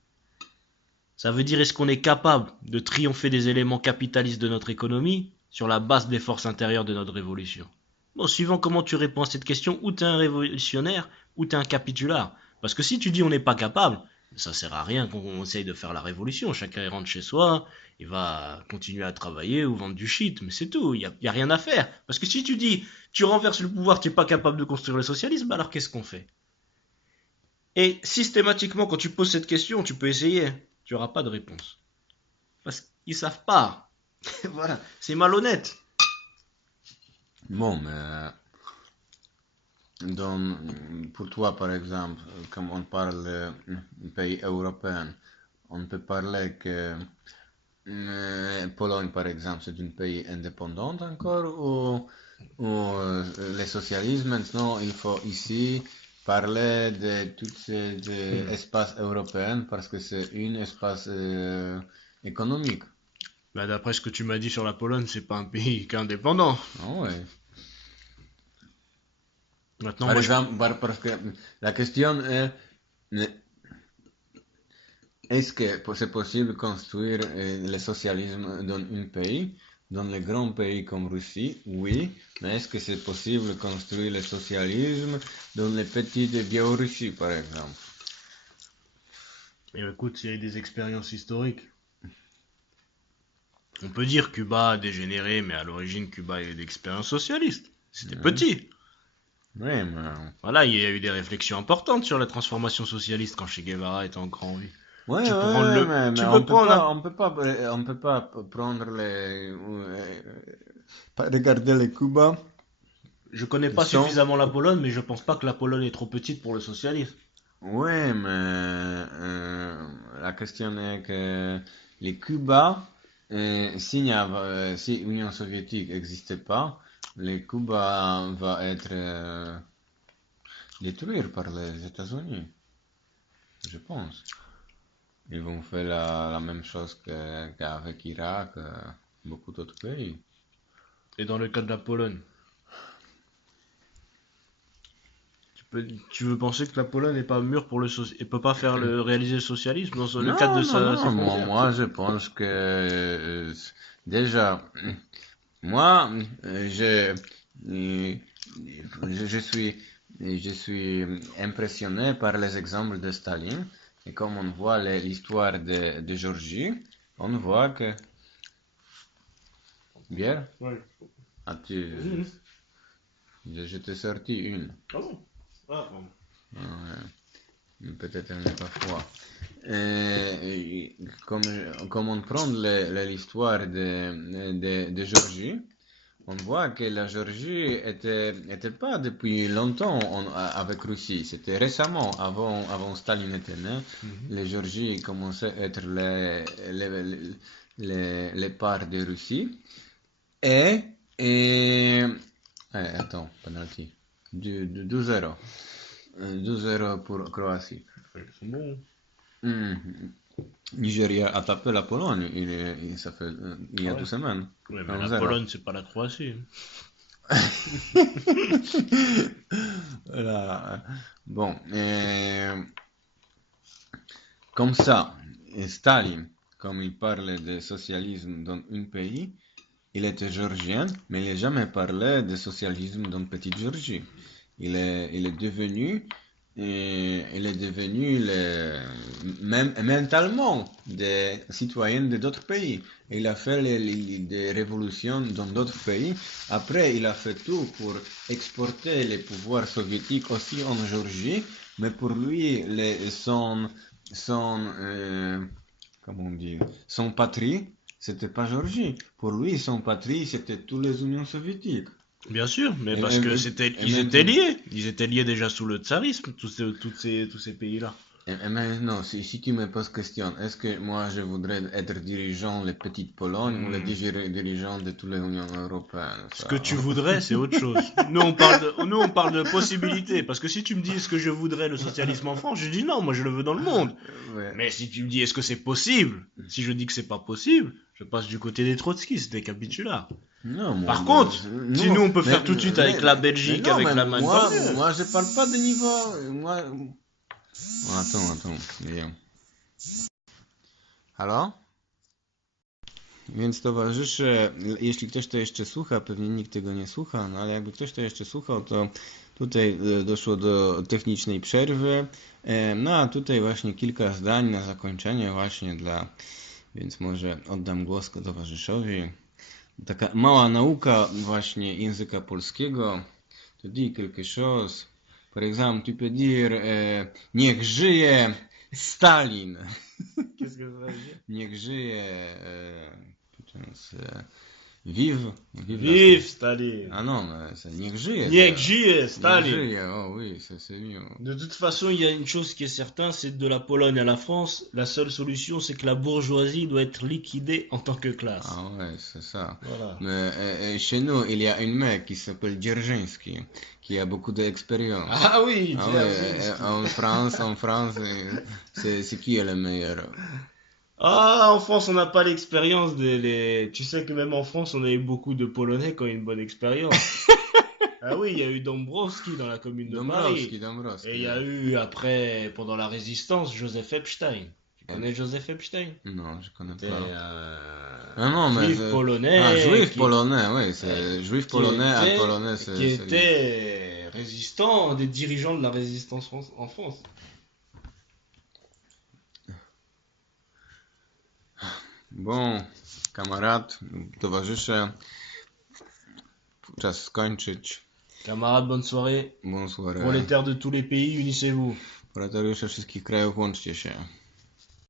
Ça veut dire, est-ce qu'on est capable de triompher des éléments capitalistes de notre économie sur la base des forces intérieures de notre révolution? Bon, suivant comment tu réponds à cette question, ou t'es un révolutionnaire, ou t'es un capitulard. Parce que si tu dis on n'est pas capable, ça sert à rien qu'on essaye de faire la révolution. Chacun rentre chez soi, il va continuer à travailler ou vendre du shit, mais c'est tout, y a rien à faire. Parce que si tu dis, tu renverses le pouvoir, tu n'es pas capable de construire le socialisme, alors qu'est-ce qu'on fait? Et systématiquement, quand tu poses cette question, tu peux essayer, tu n'auras pas de réponse. Parce qu'ils savent pas. Voilà, c'est malhonnête. Bon, mais dans, pour toi, par exemple, comme on parle pays européens, on peut parler que Pologne, par exemple, c'est un pays indépendant encore ou le socialisme, maintenant, il faut ici parler de tous ces espaces européens parce que c'est un espace économique. Bah, d'après ce que tu m'as dit sur la Pologne, c'est pas un pays qu'indépendant. Ah ouais. Maintenant, Par moi, exemple, parce que la question est, est-ce que c'est possible de construire le socialisme dans un pays, dans les grands pays comme Russie? Oui, mais est-ce que c'est possible de construire le socialisme dans les petites Biélorussie, par exemple? écoute, il y a eu des expériences historiques. On peut dire Cuba a dégénéré, mais à l'origine, Cuba a eu des expériences socialistes. C'était petit. Oui, mais... Voilà, il y a eu des réflexions importantes sur la transformation socialiste quand Che Guevara était encore en vie. Ouais, Tu peux prendre ouais, le, mais tu peux prendre un- on peut pas prendre regarder les Cuba Je connais pas sans... suffisamment la Pologne, mais je pense pas que la Pologne est trop petite pour le socialisme. Oui, mais la question est que les Cuba, si l'Union soviétique n'existait pas, les Cuba va être détruit par les États-Unis, je pense. Ils vont faire la même chose qu'avec Irak, beaucoup d'autres pays. Et dans le cas de la Pologne, tu veux penser que la Pologne n'est pas mûre pour et peut pas réaliser le socialisme dans le cadre de Non, non, ses non, frontières? moi je pense que déjà, moi je suis impressionné par les exemples de Staline et comme on voit l'histoire de Géorgie, on voit que... Bière? Oui. As-tu... Je t'ai sorti une. Ah bon? Ah, pardon. Ouais. Peut-être elle n'est pas froide. Comme on prend l'histoire de Géorgie, on voit que la Géorgie était pas depuis longtemps avec Russie. C'était récemment, avant Staline était né. Les Géorgies commençaient à être les parts de Russie. Attends, penalty. 2-0. 2-0 pour Croatie. Ils sont bons. Nigeria a tapé la Pologne ça fait, il y a Ouais. 2 semaines. Ouais, mais 1-0. la Pologne, c'est pas la Croatie. Voilà. Bon, comme ça, Staline, comme il parlait de socialisme dans un pays, il était géorgien, mais il n'a jamais parlé de socialisme dans Petite Géorgie. Il est devenu même mentalement des citoyens de d'autres pays. Il a fait des révolutions dans d'autres pays. Après, il a fait tout pour exporter les pouvoirs soviétiques aussi en Géorgie. Mais pour lui, comment on dit, son patrie, c'était pas Géorgie. Pour lui, son patrie, c'était toutes les unions soviétiques. Bien sûr, mais Et- parce et- que et ils même- étaient liés. Ils étaient liés déjà sous le tsarisme, tous ces pays-là. Et maintenant, si tu me poses question, est-ce que moi je voudrais être dirigeant de petite Pologne ou le dirigeant de toutes les unions européennes? Ce que tu voudrais, c'est autre chose. Nous, on parle de possibilités. Parce que si tu me dis est-ce que je voudrais le socialisme en France, je dis non, moi je le veux dans le monde. Ouais. Mais si tu me dis est-ce que c'est possible, si je dis que c'est pas possible, je passe du côté des trotskistes, des capitulards. Non, moi, Par contre, si nous on peut faire tout de suite avec la Belgique, non, avec mais l'Allemagne, moi je parle pas de niveau. Attends, viens. Halo? Więc towarzysze, jeśli ktoś to jeszcze słucha, pewnie nikt tego nie słucha, no ale jakby ktoś to jeszcze słuchał, to tutaj doszło do technicznej przerwy. No a tutaj właśnie kilka zdań na zakończenie właśnie więc może oddam głos towarzyszowi. Taka mała nauka właśnie języka polskiego. To dit quelque chose. Par exemple, tu peux dire niech żyje Stalin. Qu'est-ce que ça veut dire? Niech żyje putain, vive Vive Staline. Ah non, mais c'est niech żyje. Niech żyje Niech Staline. żyje, oh oui, c'est mieux. De toute façon, il y a une chose qui est certaine, c'est de la Pologne à la France, la seule solution, c'est que la bourgeoisie doit être liquidée en tant que classe. Ah ouais, c'est ça. Voilà. Mais chez nous, il y a un mec qui s'appelle Dzerzhinsky, qui a beaucoup d'expérience. Ah oui, Ah ouais, en France, c'est qui est le meilleur? Ah, en France, on n'a pas l'expérience Tu sais que même en France, on a eu beaucoup de Polonais qui ont eu une bonne expérience. Ah oui, il y a eu Dombrowski dans la commune de Paris. Dombrowski. Et il y a eu, après, pendant la Résistance, Joseph Epstein. Tu connais Joseph Epstein? Non, je connais C'est pas. Ah non, mais juif polonais. Ah, juif qui- polonais, oui, c'est juif polonais, qui était- polonais, c'est. qui était résistant, des dirigeants de la résistance en France. Bon, kamarad, towarzysze, czas skończyć. Camarades, bonne soirée. Bonsoir. Prolétaires de tous les pays, unissez-vous. Proletariusze wszystkich krajów, łączcie się.